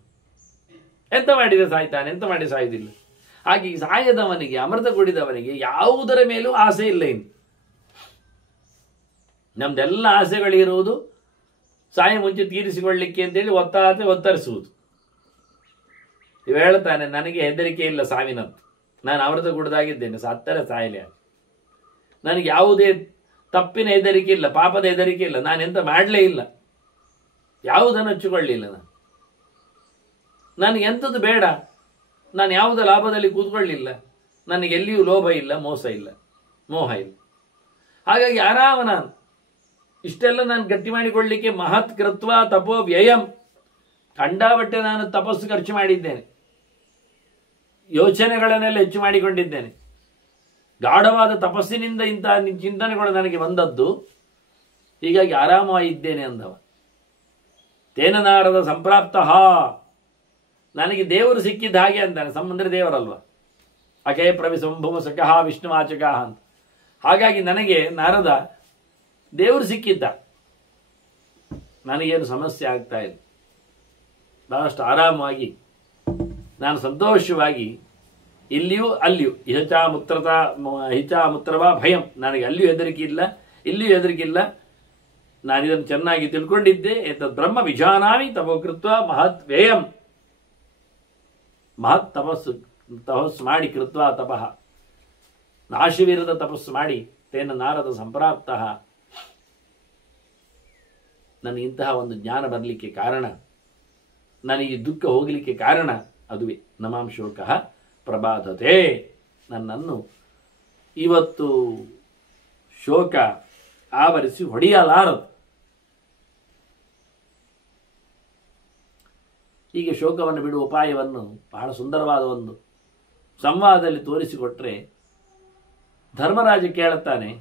ಎಂತ ಮಾಡಿದರೆ ಸಾಯ್ತಾನೆ, ಎಂತ ಮಾಡಿ ಸಾಯುವುದಿಲ್ಲ. ಹಾಗೆ ಸಾಯದವನಿಗೆ, ಅಮೃತ ಕುಡಿದವನಿಗೆ ಯಾವುದರ ಮೇಲೂ ಆಸೆ ಇಲ್ಲ. ಇನ್ನು ನಮ್ದೆಲ್ಲ ಆಸೆಗಳಿರುವುದು ಸಾಯ ಮುಂಚೆ ತೀರಿಸಿಕೊಳ್ಳಿಕ್ಕೆ ಅಂತೇಳಿ ಒತ್ತರಿಸುವುದು. ಇವ ಹೇಳ್ತಾನೆ, ನನಗೆ ಹೆದರಿಕೆ ಇಲ್ಲ ಸಾವಿನಂತ, ನಾನು ಅಮೃತ ಕುಡಿದಾಗಿದ್ದೇನೆ, ಸತ್ತರ ಸಾಯಲಿ. ನನಗೆ ಯಾವುದೇ ತಪ್ಪಿನ ಹೆದರಿಕೆ ಇಲ್ಲ, ಪಾಪದ ಹೆದರಿಕೆ ಇಲ್ಲ, ನಾನೆಂತ ಮಾಡಲೇ ಇಲ್ಲ, ಯಾವುದನ್ನು ಹಚ್ಚಿಕೊಳ್ಳಿಲ್ಲ. ನನಗೆ ಎಂಥದ್ದು ಬೇಡ, ನಾನು ಯಾವುದ ಲಾಭದಲ್ಲಿ ಕೂತ್ಕೊಳ್ಳಿಲ್ಲ, ನನಗೆ ಎಲ್ಲಿಯೂ ಲೋಭ ಇಲ್ಲ, ಮೋಸ ಇಲ್ಲ, ಮೋಹ ಇಲ್ಲ. ಹಾಗಾಗಿ ಆರಾಮ ನಾನು ಇಷ್ಟೆಲ್ಲ ನಾನು ಗಟ್ಟಿ ಮಾಡಿಕೊಳ್ಳಲಿಕ್ಕೆ ಮಹತ್ ಕೃತ್ವ ತಪೋ ವ್ಯಯಂ, ಕಂಡಾಬಟ್ಟೆ ನಾನು ತಪಸ್ಸು ಖರ್ಚು ಮಾಡಿದ್ದೇನೆ, ಯೋಚನೆಗಳನ್ನೆಲ್ಲ ಹೆಚ್ಚು ಮಾಡಿಕೊಂಡಿದ್ದೇನೆ. ಗಾಢವಾದ ತಪಸ್ಸಿನಿಂದ ಇಂತಹ ಚಿಂತನೆಗಳು ನನಗೆ ಬಂದದ್ದು, ಹೀಗಾಗಿ ಆರಾಮವಾಗಿದ್ದೇನೆ ಅಂದವ. ತೇನ ನಾರದ ಸಂಪ್ರಾಪ್ತ, ನನಗೆ ದೇವರು ಸಿಕ್ಕಿದ್ದ ಹಾಗೆ ಅಂತಾನೆ. ಸಂಬಂಧ ದೇವರಲ್ವ, ಅಕೇ ಪ್ರವಿಸಂಭುವ ಸಖಃ ವಿಷ್ಣುವಾಚಕ ಅಂತ. ಹಾಗಾಗಿ ನನಗೆ ನಾರದ ದೇವರು ಸಿಕ್ಕಿದ್ದ, ನನಗೇನು ಸಮಸ್ಯೆ ಆಗ್ತಾ ಇಲ್ಲ, ಬಹಳಷ್ಟು ಆರಾಮವಾಗಿ ನಾನು ಸಂತೋಷವಾಗಿ ಇಲ್ಲಿಯೂ ಅಲ್ಲಿಯೂ ಹಿಚಾ ಮುತ್ರವಾ ಭಯಂ, ನನಗೆ ಅಲ್ಲಿಯೂ ಹೆದರಿಕೆ ಇಲ್ಲ, ಇಲ್ಲಿಯೂ ಹೆದರಿಕೆ ಇಲ್ಲ. ನಾನಿದನ್ನು ಚೆನ್ನಾಗಿ ತಿಳ್ಕೊಂಡಿದ್ದೆ. ಏತದ್ ಬ್ರಹ್ಮ ವಿಜಾನಾಮಿ ತಪೋಕೃತ್ವ ಮಹತ್ ವ್ಯಯಂ, ಮಹತ್ ತಪಸ್ಸು ಮಾಡಿ ಕೃತ್ವ ತಪಃ, ನಾಶವಿರದ ತಪಸ್ಸು ಮಾಡಿ ತೇನ ನಾರದ ಸಂಪ್ರಾಪ್ತ. ನನಗೆ ಇಂತಹ ಒಂದು ಜ್ಞಾನ ಬರಲಿಕ್ಕೆ ಕಾರಣ, ನನಗೆ ದುಃಖ ಹೋಗಲಿಕ್ಕೆ ಕಾರಣ ಅದುವೇ. ನಮಾಂ ಶೋಕಃ ಪ್ರಬಾಧತೆ, ನನ್ನನ್ನು ಇವತ್ತು ಶೋಕ ಆವರಿಸಿ ಹೊಡೆಯಲಾರದು. ಹೀಗೆ ಶೋಕವನ್ನು ಬಿಡುವ ಉಪಾಯವನ್ನು ಬಹಳ ಸುಂದರವಾದ ಒಂದು ಸಂವಾದದಲ್ಲಿ ತೋರಿಸಿಕೊಟ್ರೆ, ಧರ್ಮರಾಜ ಕೇಳುತ್ತಾನೆ,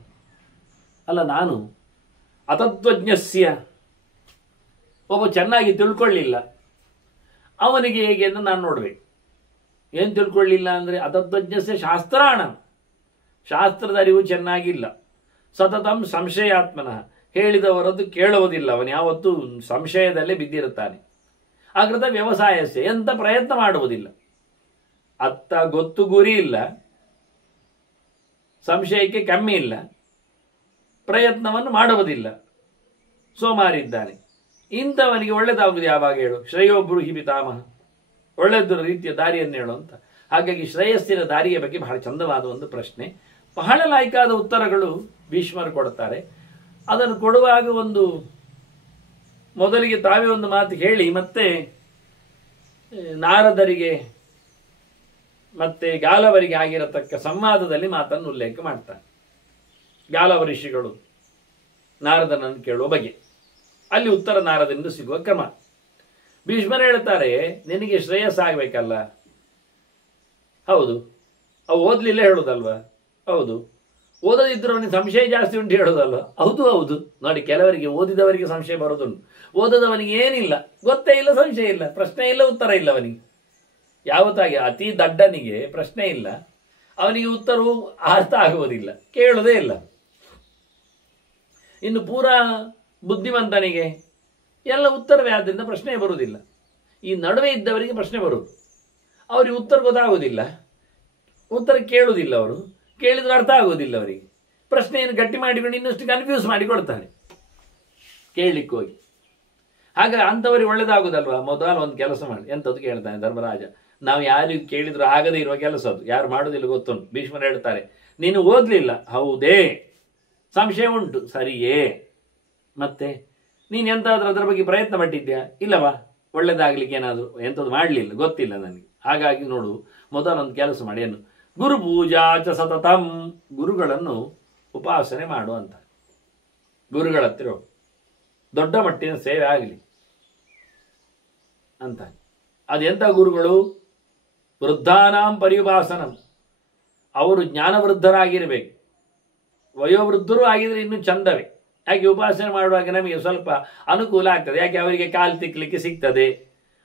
ಅಲ್ಲ ನಾನು ಅತತ್ವಜ್ಞಸ್ಯ, ಒಬ್ಬ ಚೆನ್ನಾಗಿ ತಿಳ್ಕೊಳ್ಳಿಲ್ಲ, ಅವನಿಗೆ ಹೇಗೆ ಎಂದು ನಾನು ನೋಡಬೇಕು. ಏನು ತಿಳ್ಕೊಳ್ಳಿಲ್ಲ ಅಂದರೆ ಅತತ್ವಜ್ಞಸ್ಯ ಶಾಸ್ತ್ರಾಣ, ಶಾಸ್ತ್ರದ ಅರಿವು ಚೆನ್ನಾಗಿಲ್ಲ. ಸತತಂ ಸಂಶಯಾತ್ಮನಃ, ಹೇಳಿದವರದ್ದು ಕೇಳುವುದಿಲ್ಲ, ಅವನು ಯಾವತ್ತೂ ಸಂಶಯದಲ್ಲೇ ಬಿದ್ದಿರುತ್ತಾನೆ. ಅಕೃತ ವ್ಯವಸಾಯಸ್ಯ, ಎಂಥ ಪ್ರಯತ್ನ ಮಾಡುವುದಿಲ್ಲ. ಅತ್ತ ಗೊತ್ತು ಗುರಿ ಇಲ್ಲ, ಸಂಶಯಕ್ಕೆ ಕಮ್ಮಿ ಇಲ್ಲ, ಪ್ರಯತ್ನವನ್ನು ಮಾಡುವುದಿಲ್ಲ, ಸೋಮಾರಿದ್ದಾನೆ. ಇಂಥವನಿಗೆ ಒಳ್ಳೆದಾಗುವುದು ಯಾವಾಗ ಹೇಳು? ಶ್ರೇಯೋ ಬ್ರೂಹಿ ಪಿತಾಮಹ, ಒಳ್ಳೆದ ರೀತಿಯ ದಾರಿಯನ್ನು ಹೇಳು ಅಂತ. ಹಾಗಾಗಿ ಶ್ರೇಯಸ್ಸಿನ ದಾರಿಯ ಬಗ್ಗೆ ಬಹಳ ಚಂದವಾದ ಒಂದು ಪ್ರಶ್ನೆ, ಬಹಳ ಲಾಯ್ಕಾದ ಉತ್ತರಗಳು ಭೀಷ್ಮರು ಕೊಡುತ್ತಾರೆ. ಅದನ್ನು ಕೊಡುವಾಗ ಒಂದು ಮೊದಲಿಗೆ ತಾವೇ ಒಂದು ಮಾತು ಹೇಳಿ ಮತ್ತೆ ನಾರದರಿಗೆ ಮತ್ತೆ ಗಾಲವರಿಗೆ ಆಗಿರತಕ್ಕ ಸಂವಾದದಲ್ಲಿ ಮಾತನ್ನು ಉಲ್ಲೇಖ ಮಾಡ್ತಾರೆ. ಗಾಲವ ಋಷಿಗಳು ನಾರದನನ್ನು ಕೇಳುವ ಬಗೆ, ಅಲ್ಲಿ ಉತ್ತರ ನಾರದನಿಂದ ಸಿಗುವ ಕ್ರಮ. ಭೀಷ್ಮರು ಹೇಳ್ತಾರೆ, ನಿನಗೆ ಶ್ರೇಯಸ್ಸಾಗಬೇಕಲ್ಲ, ಹೌದು. ಅವು ಓದಲಿಲ್ಲ ಹೇಳೋದಲ್ವಾ? ಹೌದು. ಓದದಿದ್ದರೂ ಅವನಿಗೆ ಸಂಶಯ ಜಾಸ್ತಿ ಉಂಟು ಹೇಳೋದಲ್ವ? ಹೌದು ಹೌದು. ನೋಡಿ, ಕೆಲವರಿಗೆ ಓದಿದವರಿಗೆ ಸಂಶಯ ಬರೋದುಂಟು, ಓದದವನಿಗೆ ಏನಿಲ್ಲ, ಗೊತ್ತೇ ಇಲ್ಲ, ಸಂಶಯ ಇಲ್ಲ, ಪ್ರಶ್ನೆ ಇಲ್ಲ, ಉತ್ತರ ಇಲ್ಲ ಅವನಿಗೆ. ಯಾವತ್ತಾಗಿ ಅತಿ ದಡ್ಡನಿಗೆ ಪ್ರಶ್ನೆ ಇಲ್ಲ, ಅವನಿಗೆ ಉತ್ತರವು ಅರ್ಥ ಆಗುವುದಿಲ್ಲ, ಕೇಳುವುದೇ ಇಲ್ಲ. ಇನ್ನು ಪೂರಾ ಬುದ್ಧಿವಂತನಿಗೆ ಎಲ್ಲ ಉತ್ತರವೇ, ಆದ್ದರಿಂದ ಪ್ರಶ್ನೆ ಬರುವುದಿಲ್ಲ. ಈ ನಡುವೆ ಇದ್ದವರಿಗೆ ಪ್ರಶ್ನೆ ಬರುವುದು, ಅವರಿಗೆ ಉತ್ತರ ಗೊತ್ತಾಗುವುದಿಲ್ಲ, ಉತ್ತರ ಕೇಳುವುದಿಲ್ಲ, ಅವರು ಕೇಳಿದ್ರೆ ಅರ್ಥ ಆಗುವುದಿಲ್ಲ ಅವರಿಗೆ. ಪ್ರಶ್ನೆಯನ್ನು ಗಟ್ಟಿ ಮಾಡಿಕೊಂಡು ಇನ್ನಷ್ಟು ಕನ್ಫ್ಯೂಸ್ ಮಾಡಿಕೊಳ್ತಾರೆ ಕೇಳಲಿಕ್ಕೆ ಹೋಗಿ. ಹಾಗ ಅಂಥವರಿಗೆ ಒಳ್ಳೇದಾಗುದಲ್ವಾ? ಮೊದಲು ಒಂದು ಕೆಲಸ ಮಾಡಿ. ಎಂಥದ್ದು ಕೇಳ್ತಾನೆ ಧರ್ಮರಾಜ, ನಾವು ಯಾರಿಗೂ ಕೇಳಿದ್ರು ಆಗದೇ ಇರುವ ಕೆಲಸ ಅದು, ಯಾರು ಮಾಡುವುದಿಲ್ಲ ಗೊತ್ತುಂಟು. ಭೀಷ್ಮರು ಹೇಳ್ತಾರೆ, ನೀನು ಓದಲಿಲ್ಲ, ಹೌದೇ, ಸಂಶಯ ಉಂಟು, ಸರಿಯೇ, ಮತ್ತೆ ನೀನು ಎಂತಾದ್ರೂ ಅದರ ಬಗ್ಗೆ ಪ್ರಯತ್ನ ಪಟ್ಟಿದ್ಯಾ? ಇಲ್ಲವಾ? ಒಳ್ಳೇದಾಗ್ಲಿಕ್ಕೆ ಏನಾದರೂ ಎಂಥದ್ದು ಮಾಡಲಿಲ್ಲ, ಗೊತ್ತಿಲ್ಲ ನನಗೆ. ಹಾಗಾಗಿ ನೋಡು, ಮೊದಲೊಂದು ಕೆಲಸ ಮಾಡಿ, ಏನು? ಗುರು ಪೂಜಾ ಚ ಸತತಂ, ಗುರುಗಳನ್ನು ಉಪಾಸನೆ ಮಾಡು ಅಂತ. ಗುರುಗಳ ಹತ್ತಿರ ದೊಡ್ಡ ಮಟ್ಟಿನ ಸೇವೆ ಆಗಲಿ ಅಂತ. ಅದೆಂಥ ಗುರುಗಳು? ವೃದ್ಧಾನಾಂ ಪರಿಯುಪಾಸನಂ, ಅವರು ಜ್ಞಾನವೃದ್ಧರಾಗಿರಬೇಕು. ವಯೋವೃದ್ಧರು ಆಗಿದ್ರೆ ಇನ್ನೂ ಚಂದವೇ. ಯಾಕೆ ಉಪಾಸನೆ ಮಾಡುವಾಗ ನಮಗೆ ಸ್ವಲ್ಪ ಅನುಕೂಲ ಆಗ್ತದೆ, ಯಾಕೆ ಅವರಿಗೆ ಕಾಲು ತಿಕ್ಕಲಿಕ್ಕೆ ಸಿಗ್ತದೆ.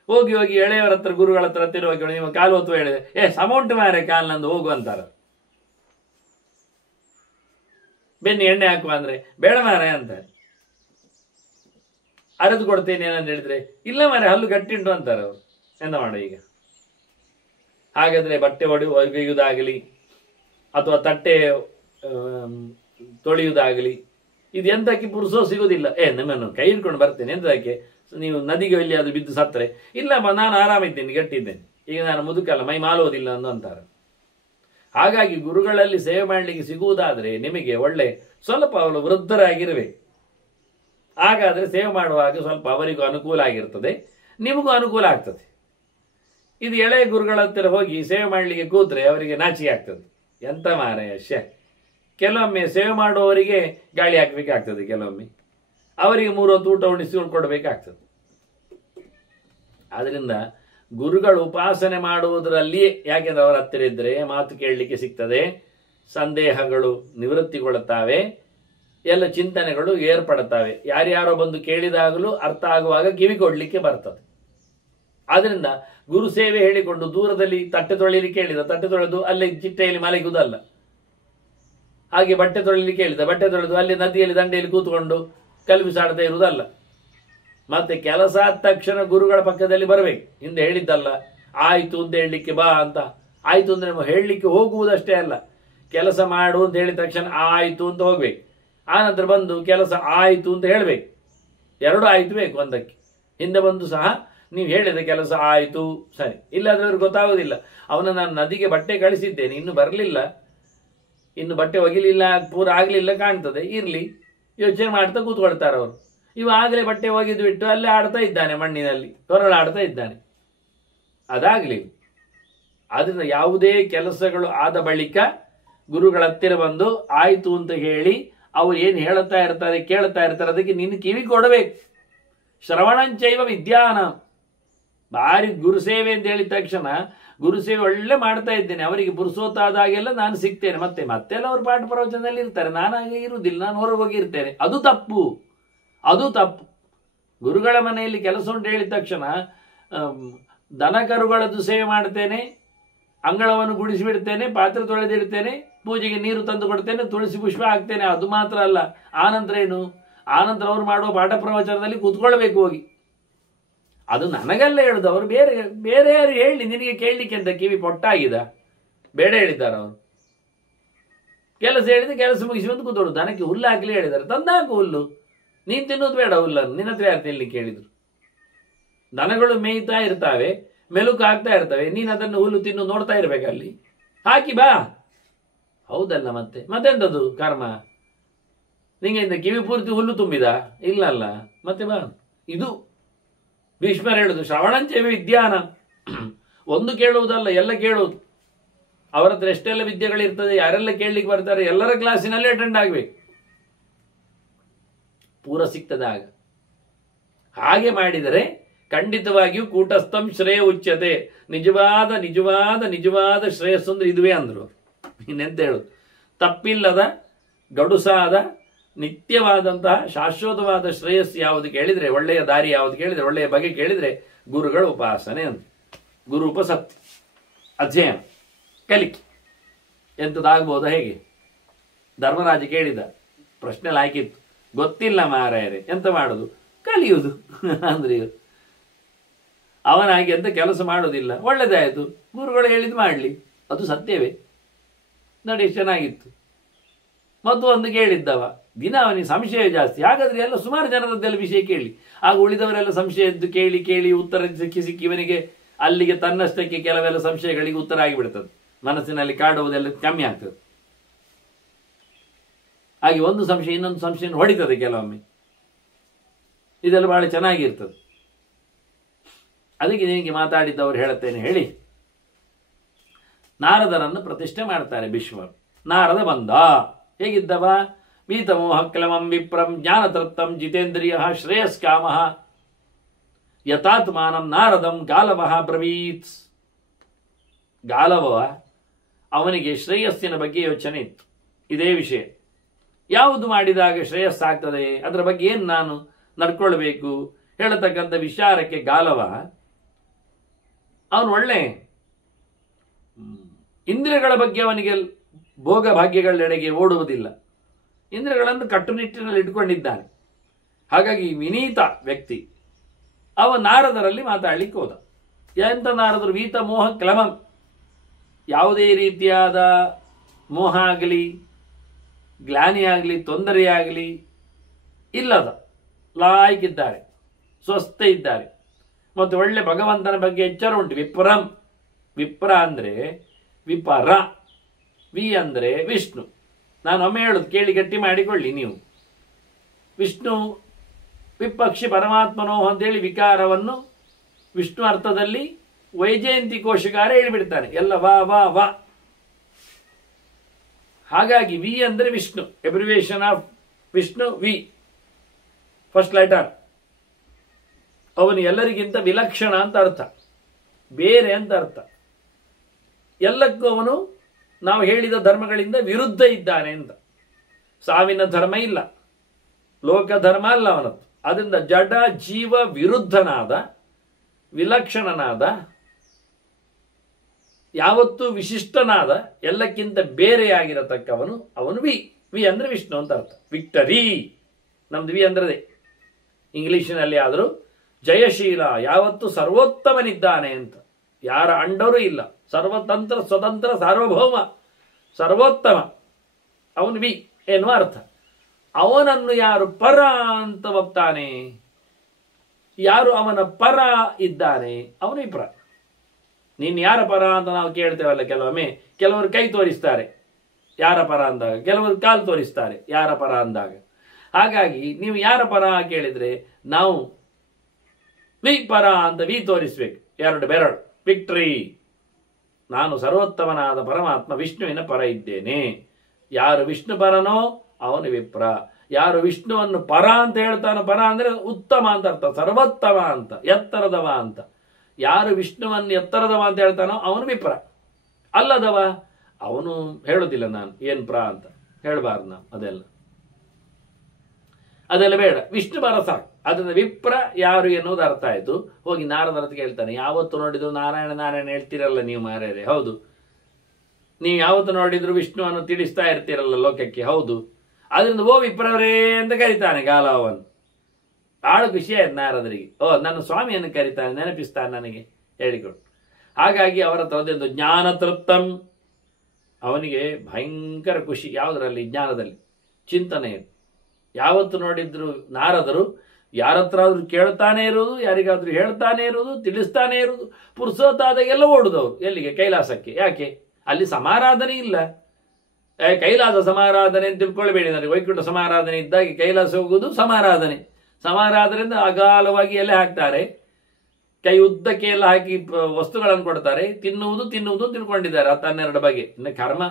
ಹೋಗಿ ಹೋಗಿ ಎಳೆಯವರ ಹತ್ರ, ಗುರುಗಳ ಹತ್ರ ಹೋಗಿ ನಿಮ್ಮ ಕಾಲು ಹೊತ್ತು ಹೇಳಿದೆ, ಸಮೌಂಟ್ ಮಾರೆ ಕಾಲು ನಂದು ಹೋಗು ಅಂತಾರೆ. ಬೆನ್ನಿ ಎಣ್ಣೆ ಹಾಕುವ ಅಂದ್ರೆ ಬೇಡ ಮಾರ ಅಂತಾರೆ. ಅರೆದು ಕೊಡ್ತೇನೆ ಅಂತ ಹೇಳಿದ್ರೆ ಇಲ್ಲ ಮಾರೆ ಹಲ್ಲು ಗಟ್ಟಿ ಉಂಟು ಅಂತಾರೆ ಅವರು. ಎಂತ ಮಾಡ ಈಗ? ಹಾಗಾದ್ರೆ ಬಟ್ಟೆ ಒಗೆಯುವುದಾಗಲಿ ಅಥವಾ ತಟ್ಟೆ ತೊಳೆಯುವುದಾಗಲಿ ಇದು ಎಂತಕ್ಕೆ ಪುರುಸೋ ಸಿಗುವುದಿಲ್ಲ. ನಿಮ್ಮನ್ನು ಕೈ ಹಿಡ್ಕೊಂಡು ಬರ್ತೇನೆ ಎಂತಕ್ಕೆ, ನೀವು ನದಿಗೆ ಎಲ್ಲಿ ಅದು ಬಿದ್ದು ಸತ್ತರೆ ಇಲ್ಲಮ್ಮ ನಾನು ಆರಾಮಿದ್ದೇನೆ ಗಟ್ಟಿದ್ದೇನೆ, ಈಗ ನಾನು ಮುದುಕಲ್ಲ ಮೈ ಮಾಲುವುದಿಲ್ಲ ಅಂತಾರೆ. ಹಾಗಾಗಿ ಗುರುಗಳಲ್ಲಿ ಸೇವೆ ಮಾಡಲಿಕ್ಕೆ ಸಿಗುವುದಾದ್ರೆ ನಿಮಗೆ ಒಳ್ಳೆ ಸ್ವಲ್ಪ ಅವಳು ವೃದ್ಧರಾಗಿರ್ಬೇಕು. ಹಾಗಾದ್ರೆ ಸೇವೆ ಮಾಡುವಾಗ ಸ್ವಲ್ಪ ಅವರಿಗೂ ಅನುಕೂಲ ಆಗಿರ್ತದೆ, ನಿಮಗೂ ಅನುಕೂಲ ಆಗ್ತದೆ. ಇದು ಎಳೆಯ ಗುರುಗಳ ಹತ್ತಿರ ಹೋಗಿ ಸೇವೆ ಮಾಡಲಿಕ್ಕೆ ಕೂತ್ರೆ ಅವರಿಗೆ ನಾಚಿಕೆ ಆಗ್ತದೆ. ಎಂತ ಮಾರಾಯ ಕೆಲವೊಮ್ಮೆ ಸೇವೆ ಮಾಡುವವರಿಗೆ ಗಾಳಿ ಹಾಕಬೇಕಾಗ್ತದೆ, ಕೆಲವೊಮ್ಮೆ ಅವರಿಗೆ 3 ಹೊತ್ತು ಊಟ ಉಣಿಸಿಕೊಂಡು ಕೊಡಬೇಕಾಗ್ತದೆ. ಆದ್ರಿಂದ ಗುರುಗಳು ಉಪಾಸನೆ ಮಾಡುವುದರಲ್ಲಿಯೇ, ಯಾಕೆಂದ್ರೆ ಅವರ ಹತ್ತಿರ ಇದ್ರೆ ಮಾತು ಕೇಳಲಿಕ್ಕೆ ಸಿಗ್ತದೆ, ಸಂದೇಹಗಳು ನಿವೃತ್ತಿಗೊಳ್ಳುತ್ತವೆ, ಎಲ್ಲ ಚಿಂತನೆಗಳು ಏರ್ಪಡುತ್ತವೆ. ಯಾರ್ಯಾರೋ ಬಂದು ಕೇಳಿದಾಗಲೂ ಅರ್ಥ ಆಗುವಾಗ ಕಿವಿ ಕೊಡ್ಲಿಕ್ಕೆ ಬರ್ತದೆ. ಆದ್ರಿಂದ ಗುರು ಸೇವೆ ಹೇಳಿಕೊಂಡು ದೂರದಲ್ಲಿ ತಟ್ಟೆ ತೊಳಿಲಿಕ್ಕೆ ಹೇಳಿದ, ತಟ್ಟೆ ತೊಳೆದು ಅಲ್ಲೇ ಚಿಟ್ಟೆಯಲ್ಲಿ ಮಲಗುವುದಲ್ಲ. ಹಾಗೆ ಬಟ್ಟೆ ತೊಳಿಲಿಕ್ಕೆ ಹೇಳಿದ, ಬಟ್ಟೆ ತೊಳೆದು ಅಲ್ಲಿ ನದಿಯಲ್ಲಿ ದಂಡೆಯಲ್ಲಿ ಕೂತ್ಕೊಂಡು ಕಲ್ಬಿಸಾಡ್ತಾ ಇರುವುದಲ್ಲ. ಮತ್ತೆ ಕೆಲಸ ಆದ ತಕ್ಷಣ ಗುರುಗಳ ಪಕ್ಕದಲ್ಲಿ ಬರಬೇಕು. ಹಿಂದೆ ಹೇಳಿದ್ದಲ್ಲ ಆಯ್ತು ಅಂತ ಹೇಳಲಿಕ್ಕೆ ಬಾ ಅಂತ. ಆಯ್ತು ಅಂದ್ರೆ ಹೇಳಲಿಕ್ಕೆ ಹೋಗುವುದಷ್ಟೇ ಅಲ್ಲ, ಕೆಲಸ ಮಾಡು ಅಂತ ಹೇಳಿದ ತಕ್ಷಣ ಆಯ್ತು ಅಂತ ಹೋಗ್ಬೇಕು. ಆನಂತರ ಬಂದು ಕೆಲಸ ಆಯ್ತು ಅಂತ ಹೇಳ್ಬೇಕು. 2 ಆಯ್ತು ಬೇಕು ಒಂದಕ್ಕೆ. ಹಿಂದೆ ಬಂದು ಸಹ ನೀವು ಹೇಳಿದ ಕೆಲಸ ಆಯ್ತು ಸರಿ, ಇಲ್ಲಾದ್ರೆ ಅವ್ರಿಗೆ ಗೊತ್ತಾಗೋದಿಲ್ಲ. ಅವನ ನಾನು ನದಿಗೆ ಬಟ್ಟೆ ಕಳಿಸಿದ್ದೇನೆ, ಇನ್ನು ಬರಲಿಲ್ಲ, ಇನ್ನು ಬಟ್ಟೆ ಒಗಿಲಿಲ್ಲ, ಪೂರ ಆಗ್ಲಿಲ್ಲ ಕಾಣ್ತದೆ, ಇರ್ಲಿ ಯೋಚನೆ ಮಾಡ್ತಾ ಕೂತ್ಕೊಳ್ತಾರೆ ಅವರು. ಆಗಲೇ ಬಟ್ಟೆ ಒಗೆದು ಬಿಟ್ಟು ಅಲ್ಲೇ ಆಡ್ತಾ ಇದ್ದಾನೆ, ಮಣ್ಣಿನಲ್ಲಿ ಹೊರಳಾಡ್ತಾ ಇದ್ದಾನೆ. ಅದಾಗ್ಲಿ. ಆದ್ರಿಂದ ಯಾವುದೇ ಕೆಲಸಗಳು ಆದ ಬಳಿಕ ಗುರುಗಳ ಹತ್ತಿರ ಬಂದು ಆಯ್ತು ಅಂತ ಹೇಳಿ ಅವ್ರು ಏನು ಹೇಳುತ್ತಾ ಇರ್ತಾರೆ ಕೇಳ್ತಾ ಇರ್ತಾರೆ, ಅದಕ್ಕೆ ನೀನು ಕಿವಿ ಕೊಡಬೇಕು. ಶ್ರವಣಂಚೈವ ವಿದ್ಯಾನ. ಭಾರಿ ಗುರುಸೇವೆ ಅಂತ ಹೇಳಿದ ತಕ್ಷಣ ಗುರುಸೇವೆ ಒಳ್ಳೆ ಮಾಡ್ತಾ ಇದ್ದೇನೆ, ಅವರಿಗೆ ಪುರುಸೋತಾದಾಗೆಲ್ಲ ನಾನು ಸಿಗ್ತೇನೆ, ಮತ್ತೆಲ್ಲ ಅವ್ರು ಪಾಠ ಪ್ರವಚನದಲ್ಲಿ ಇರ್ತಾರೆ, ನಾನಾಗೆ ಇರುವುದಿಲ್ಲ, ನಾನು ಹೊರಗೆ ಹೋಗಿರ್ತೇನೆ. ಅದು ತಪ್ಪು, ಅದು ತಪ್ಪು. ಗುರುಗಳ ಮನೆಯಲ್ಲಿ ಕೆಲಸ ಉಂಟು ಹೇಳಿದ ತಕ್ಷಣ ದನ ಕರುಗಳದ್ದು ಸೇವೆ ಮಾಡ್ತೇನೆ, ಅಂಗಳವನ್ನು ಗುಡಿಸಿಬಿಡ್ತೇನೆ, ಪಾತ್ರೆ ತೊಳೆದಿಡ್ತೇನೆ, ಪೂಜೆಗೆ ನೀರು ತಂದು ಕೊಡ್ತೇನೆ, ತುಳಸಿ ಪುಷ್ಪ ಹಾಕ್ತೇನೆ, ಅದು ಮಾತ್ರ ಅಲ್ಲ. ಆನಂತರ ಏನು? ಆನಂತರ ಅವರು ಮಾಡುವ ಪಾಠ ಪ್ರವಚನದಲ್ಲಿ ಕೂತ್ಕೊಳ್ಬೇಕು ಹೋಗಿ. ಅದು ನನಗೆಲ್ಲ ಹೇಳುದು, ಅವರು ಬೇರೆ ಬೇರೆ ಯಾರು ಹೇಳಿ ನಿನಗೆ ಕೇಳಲಿಕ್ಕೆ ಅಂತ ಕಿವಿ ಪೊಟ್ಟಾಗಿದ? ಬೇಡ ಹೇಳಿದ್ದಾರೆ ಅವರು. ಕೆಲಸ ಹೇಳಿದ್ರೆ ಕೆಲಸ ಮುಗಿಸಿ ಬಂದು ಕೂತ್ಕೊಳ್ಳೋದು. ದನಕ್ಕೆ ಹುಲ್ಲು ಹಾಕಲಿ ಹೇಳಿದ್ದಾರೆ, ತಂದಾಕು ಹುಲ್ಲು, ನೀನು ತಿನ್ನೋದು ಬೇಡ ಹುಲ್ಲನ್ನು, ನಿನ್ನ ಹತ್ರ ಯಾರು ತಿನ್ಲಿಕ್ಕೆ ಹೇಳಿದ್ರು? ದನಗಳು ಮೇಯ್ತಾ ಇರ್ತಾವೆ, ಮೆಲುಕು ಆಗ್ತಾ ಇರ್ತವೆ, ನೀನು ಅದನ್ನು ಹುಲ್ಲು ತಿನ್ನು ನೋಡ್ತಾ ಇರ್ಬೇಕಲ್ಲಿ, ಹಾಕಿ ಬಾ. ಹೌದಲ್ಲ, ಮತ್ತೆಂತದ್ದು ಕರ್ಮ? ನಿಂಗೆ ಕಿವಿ ಪೂರ್ತಿ ಹುಲ್ಲು ತುಂಬಿದ? ಇಲ್ಲಲ್ಲ, ಮತ್ತೆ ಬಾ. ಇದು ಭೀಷ್ಮರು ಹೇಳುದು, ಶ್ರವಣಂಚ ವಿದ್ಯಾನ. ಒಂದು ಕೇಳುವುದಲ್ಲ, ಎಲ್ಲ ಕೇಳುವುದು. ಅವರ ಹತ್ರ ಎಷ್ಟೆಲ್ಲ ವಿದ್ಯೆಗಳಿರ್ತದೆ, ಯಾರೆಲ್ಲ ಕೇಳಲಿಕ್ಕೆ ಬರ್ತಾರೆ, ಎಲ್ಲರ ಕ್ಲಾಸಿನಲ್ಲಿ ಅಟೆಂಡ್ ಆಗ್ಬೇಕು, ಪೂರ ಸಿಗ್ತದೆ ಆಗ. ಹಾಗೆ ಮಾಡಿದರೆ ಖಂಡಿತವಾಗಿಯೂ ಕೂಟಸ್ಥಂ ಶ್ರೇಯ ಉಚ್ಯತೆ. ನಿಜವಾದ ನಿಜವಾದ ನಿಜವಾದ ಶ್ರೇಯಸ್ಸು ಅಂದ್ರೆ ಇದುವೇ ಅಂದ್ರು. ಇನ್ನೆಂತ ಹೇಳುದು? ತಪ್ಪಿಲ್ಲದ ಗಡುಸಾದ ನಿತ್ಯವಾದಂತಹ ಶಾಶ್ವತವಾದ ಶ್ರೇಯಸ್ಸು ಯಾವುದು ಕೇಳಿದ್ರೆ, ಒಳ್ಳೆಯ ದಾರಿ ಯಾವುದು ಕೇಳಿದ್ರೆ, ಒಳ್ಳೆಯ ಬಗೆ ಕೇಳಿದ್ರೆ ಗುರುಗಳ ಉಪಾಸನೆ ಅಂತ. ಗುರು ಉಪಸತ್ತಿ, ಅಧ್ಯಯನ, ಕಲಿಕೆ ಎಂಥದ್ದಾಗ್ಬೋದ? ಹೇಗೆ? ಧರ್ಮರಾಜ ಕೇಳಿದ ಪ್ರಶ್ನೆ ಹಾಕಿತ್ತು, ಗೊತ್ತಿಲ್ಲ ಮಾರಾಯರೆ, ಎಂತ ಮಾಡುದು? ಕಲಿಯುವುದು ಅಂದ್ರೆ ಅವನಾಗಿ ಎಂತ ಕೆಲಸ ಮಾಡುವುದಿಲ್ಲ. ಒಳ್ಳೆದಾಯ್ತು, ಗುರುಗಳು ಹೇಳಿದ್ ಮಾಡ್ಲಿ, ಅದು ಸತ್ಯವೇ. ನೋಡಿ ಚೆನ್ನಾಗಿತ್ತು. ಮತ್ತು ಒಂದು ಕೇಳಿದ್ದವ, ದಿನ ಅವನಿಗೆ ಸಂಶಯ ಜಾಸ್ತಿ. ಹಾಗಾದ್ರೆ ಎಲ್ಲ ಸುಮಾರು ಜನರದ್ದೆಲ್ಲ ವಿಷಯ ಕೇಳಿ, ಆಗ ಉಳಿದವರೆಲ್ಲ ಸಂಶಯದ್ದು ಕೇಳಿ ಕೇಳಿ ಉತ್ತರ ಸಿಕ್ಕಿ ಸಿಕ್ಕಿ ಇವನಿಗೆ ಅಲ್ಲಿಗೆ ತನ್ನಷ್ಟಕ್ಕೆ ಕೆಲವೆಲ್ಲ ಸಂಶಯಗಳಿಗೆ ಉತ್ತರ ಆಗಿಬಿಡ್ತದೆ, ಮನಸ್ಸಿನಲ್ಲಿ ಕಾಡುವುದೆಲ್ಲ ಕಮ್ಮಿ ಆಗ್ತದೆ. ಹಾಗೆ ಒಂದು ಸಂಶಯ ಇನ್ನೊಂದು ಸಂಶಯ ಹೊಡಿತದೆ ಕೆಲವೊಮ್ಮೆ. ಇದೆಲ್ಲ ಬಹಳ ಚೆನ್ನಾಗಿರ್ತದೆ. ಅದಕ್ಕೆ ನಿನಗೆ ಮಾತಾಡಿದ್ದವರು ಹೇಳುತ್ತೇನೆ ಹೇಳಿ, ನಾರದರನ್ನು ಪ್ರತಿಷ್ಠೆ ಮಾಡ್ತಾರೆ ಭೀಷ್ಮರು. ನಾರದ ಬಂದ, ಹೇಗಿದ್ದವ? ವೀತಮೋಹ ಕ್ಲಮಂ ವಿಪ್ರಂ ಜ್ಞಾನತೃಪ್ತಂ ಜಿತೇಂದ್ರಿಯ ಶ್ರೇಯಸ್ಕಾಮ ಯಥಾತ್ಮಾನಂ ನಾರದಂ ಗಾಲವಃ ಬ್ರವೀತ್. ಗಾಲವ ಅವನಿಗೆ ಶ್ರೇಯಸ್ಸಿನ ಬಗ್ಗೆ ಯೋಚನೆ ಇತ್ತು. ಇದೇ ವಿಷಯ, ಯಾವುದು ಮಾಡಿದಾಗ ಶ್ರೇಯಸ್ಸಾಗ್ತದೆ, ಅದರ ಬಗ್ಗೆ ಏನು ನಾನು ನಡ್ಕೊಳ್ಬೇಕು ಹೇಳತಕ್ಕಂಥ ವಿಚಾರಕ್ಕೆ ಗಾಲವ ಅವನು ಒಳ್ಳೆ ಇಂದ್ರಿಯಗಳ ಬಗ್ಗೆ ಅವನಿಗೆ ಭೋಗ ಭಾಗ್ಯಗಳೆಡೆಗೆ ಓಡುವುದಿಲ್ಲ. ಇಂದ್ರಿಯಗಳನ್ನು ಕಟ್ಟುನಿಟ್ಟಿನಲ್ಲಿ ಇಟ್ಕೊಂಡಿದ್ದಾನೆ. ಹಾಗಾಗಿ ವಿನೀತ ವ್ಯಕ್ತಿ ಅವ ನಾರದರಲ್ಲಿ ಮಾತಾಡ್ಲಿಕ್ಕೆ ಹೋದ. ಎಂತ ನಾರದರು? ವೀತ ಮೋಹ ಕ್ಲಮಂ, ಯಾವುದೇ ರೀತಿಯಾದ ಮೋಹ ಆಗಲಿ ಗ್ಲಾನಿಯಾಗಲಿ ತೊಂದರೆಯಾಗಲಿ ಇಲ್ಲದ ಲಾಯ್ಕಿದ್ದಾರೆ, ಸ್ವಸ್ಥ ಇದ್ದಾರೆ. ಮತ್ತು ಒಳ್ಳೆ ಭಗವಂತನ ಬಗ್ಗೆ ಎಚ್ಚರ ಉಂಟು. ವಿಪ್ರಂ, ವಿಪ್ರ ಅಂದರೆ ವಿಪರ, ವಿ ಅಂದರೆ ವಿಷ್ಣು. ನಾನು ಒಮ್ಮೆ ಹೇಳುದು ಕೇಳಿ ಗಟ್ಟಿ ಮಾಡಿಕೊಳ್ಳಿ ನೀವು. ವಿಷ್ಣು ವಿಪಕ್ಷಿ ಪರಮಾತ್ಮನೋ ಅಂತೇಳಿ ವಿಕಾರವನ್ನು ವಿಷ್ಣು ಅರ್ಥದಲ್ಲಿ ವೈಜಯಂತಿ ಕೋಶಕಾರ ಹೇಳಿಬಿಡ್ತಾನೆ. ಎಲ್ಲ ವಾ ವಾ ವಾ. ಹಾಗಾಗಿ ವಿ ಅಂದರೆ Vishnu, abbreviation of Vishnu V, first letter. ಅವನು ಎಲ್ಲರಿಗಿಂತ ವಿಲಕ್ಷಣ ಅಂತ ಅರ್ಥ, ಬೇರೆ ಅಂತ ಅರ್ಥ. ಎಲ್ಲಕ್ಕೂ ಅವನು ನಾವು ಹೇಳಿದ ಧರ್ಮಗಳಿಂದ ವಿರುದ್ಧ ಇದ್ದಾನೆ ಅಂತ. ಸಾವಿನ ಧರ್ಮ ಇಲ್ಲ, ಲೋಕ ಧರ್ಮ ಅಲ್ಲ ಅವನದ್ದು. ಅದರಿಂದ ಜಡ ಜೀವ ವಿರುದ್ಧನಾದ, ವಿಲಕ್ಷಣನಾದ, ಯಾವತ್ತೂ ವಿಶಿಷ್ಟನಾದ, ಎಲ್ಲಕ್ಕಿಂತ ಬೇರೆಯಾಗಿರತಕ್ಕವನು ಅವನು ವಿ. ವಿ ಅಂದರೆ ವಿಷ್ಣು ಅಂತ ಅರ್ಥ. ವಿಕ್ಟರಿ ನಮ್ದು ವಿ ಅಂದ್ರೆ ಇಂಗ್ಲಿಷಿನಲ್ಲಿ ಆದರೂ ಜಯಶೀಲ, ಯಾವತ್ತು ಸರ್ವೋತ್ತಮನಿದ್ದಾನೆ ಅಂತ. ಯಾರ ಅಂಡರೂ ಇಲ್ಲ, ಸರ್ವತಂತ್ರ ಸ್ವತಂತ್ರ ಸಾರ್ವಭೌಮ ಸರ್ವೋತ್ತಮ ಅವನು ವಿ ಎನ್ನುವ ಅರ್ಥ. ಅವನನ್ನು ಯಾರು ಪರ ಅಂತ ಒಪ್ತಾನೆ, ಯಾರು ಅವನ ಪರ ಇದ್ದಾನೆ ಅವನು ವಿಪ್ರ. ನೀನು ಯಾರ ಪರ ಅಂತ ನಾವು ಕೇಳ್ತೇವಲ್ಲ, ಕೆಲವೊಮ್ಮೆ ಕೆಲವರು ಕೈ ತೋರಿಸ್ತಾರೆ ಯಾರ ಪರ ಅಂದಾಗ, ಕೆಲವರು ಕಾಲು ತೋರಿಸ್ತಾರೆ ಯಾರ ಪರ ಅಂದಾಗ. ಹಾಗಾಗಿ ನೀವು ಯಾರ ಪರ ಕೇಳಿದ್ರೆ ನಾವು ವಿ ಪರ ಅಂತ ವಿ ತೋರಿಸ್ಬೇಕು, ಎರಡು ಬೆರಳು, ವಿಕ್ಟ್ರಿ. ನಾನು ಸರ್ವೋತ್ತಮನಾದ ಪರಮಾತ್ಮ ವಿಷ್ಣುವಿನ ಪರ ಇದ್ದೇನೆ. ಯಾರು ವಿಷ್ಣು ಪರನೋ ಅವನು ವಿಪ್ರ. ಯಾರು ವಿಷ್ಣುವನ್ನು ಪರ ಅಂತ ಹೇಳ್ತಾನೋ, ಪರ ಅಂದ್ರೆ ಉತ್ತಮ ಅಂತ ಅರ್ಥ, ಸರ್ವೋತ್ತಮ ಅಂತ, ಎತ್ತರದವ ಅಂತ. ಯಾರು ವಿಷ್ಣುವನ್ನು ಎತ್ತರದವ ಅಂತ ಹೇಳ್ತಾನೋ ಅವನು ವಿಪ್ರ. ಅಲ್ಲದವ ಅವನು ಹೇಳುದಿಲ್ಲ ನಾನು ಏನ್ ಪ್ರ ಅಂತ ಹೇಳಬಾರ್ದು ನಾವು. ಅದೆಲ್ಲ ಬೇಡ, ವಿಷ್ಣು ಪರ ಸಾಕು. ಅದರಿಂದ ವಿಪ್ರ ಯಾರು ಎನ್ನುವುದು ಅರ್ಥ ಆಯ್ತು. ಹೋಗಿ ನಾರದರ ಹತ್ರ ಕೇಳ್ತಾನೆ, ಯಾವತ್ತು ನೋಡಿದ್ರು ನಾರಾಯಣ ನಾರಾಯಣ ಹೇಳ್ತೀರಲ್ಲ ನೀವು ಮಾರ್ಯಾರೆ, ಹೌದು. ನೀವು ಯಾವತ್ತು ನೋಡಿದ್ರು ವಿಷ್ಣುವನ್ನು ತಿಳಿಸ್ತಾ ಇರ್ತೀರಲ್ಲ ಲೋಕಕ್ಕೆ, ಹೌದು. ಅದರಿಂದ ಓ ವಿಪ್ರವರೇ ಅಂತ ಕರೀತಾನೆ ಗಾಲವನ್ನು. ಬಹಳ ಖುಷಿ ಆಯ್ತು ನಾರದರಿಗೆ. ಓ, ನನ್ನ ಸ್ವಾಮಿಯನ್ನು ಕರೀತಾನೆ, ನೆನಪಿಸ್ತಾನೆ ನನಗೆ ಹೇಳಿಕೊಟ್ಟು. ಹಾಗಾಗಿ ಅವರ ಹತ್ರ ಒಂದು ಜ್ಞಾನ ತೃಪ್ತಂ, ಅವನಿಗೆ ಭಯಂಕರ ಖುಷಿ. ಯಾವುದರಲ್ಲಿ? ಜ್ಞಾನದಲ್ಲಿ, ಚಿಂತನೆ. ಯಾವತ್ತು ನೋಡಿದ್ರು ನಾರದರು ಯಾರತ್ರ ಆದ್ರೂ ಕೇಳ್ತಾನೆ ಇರುವುದು, ಯಾರಿಗಾದ್ರೂ ಹೇಳ್ತಾನೆ ಇರುವುದು, ತಿಳಿಸ್ತಾನೆ ಇರುವುದು. ಪುರುಸೋತ್ತಾದಾಗೆಲ್ಲ ಓಡುದವರು ಎಲ್ಲಿಗೆ? ಕೈಲಾಸಕ್ಕೆ. ಯಾಕೆ? ಅಲ್ಲಿ ಸಮಾರಾಧನೆ ಇಲ್ಲ. ಕೈಲಾಸ ಸಮಾರಾಧನೆ ಅಂತ ತಿಳ್ಕೊಳ್ಬೇಡಿ ನನಗೆ. ವೈಕುಂಠ ಸಮಾರಾಧನೆ ಇದ್ದಾಗೆ ಕೈಲಾಸ ಹೋಗುವುದು ಸಮಾರಾಧನೆ. ಸಮಾರಾಧನೆಯಿಂದ ಅಗಾಲವಾಗಿ ಎಲೆ ಹಾಕ್ತಾರೆ, ಕೈ ಉದ್ದಕ್ಕೆ ಎಲ್ಲ ಹಾಕಿ ವಸ್ತುಗಳನ್ನು ಕೊಡ್ತಾರೆ, ತಿನ್ನುವುದು ತಿಳ್ಕೊಂಡಿದ್ದಾರೆ 10-12 ಬಗೆ. ಇನ್ನು ಕರ್ಮ.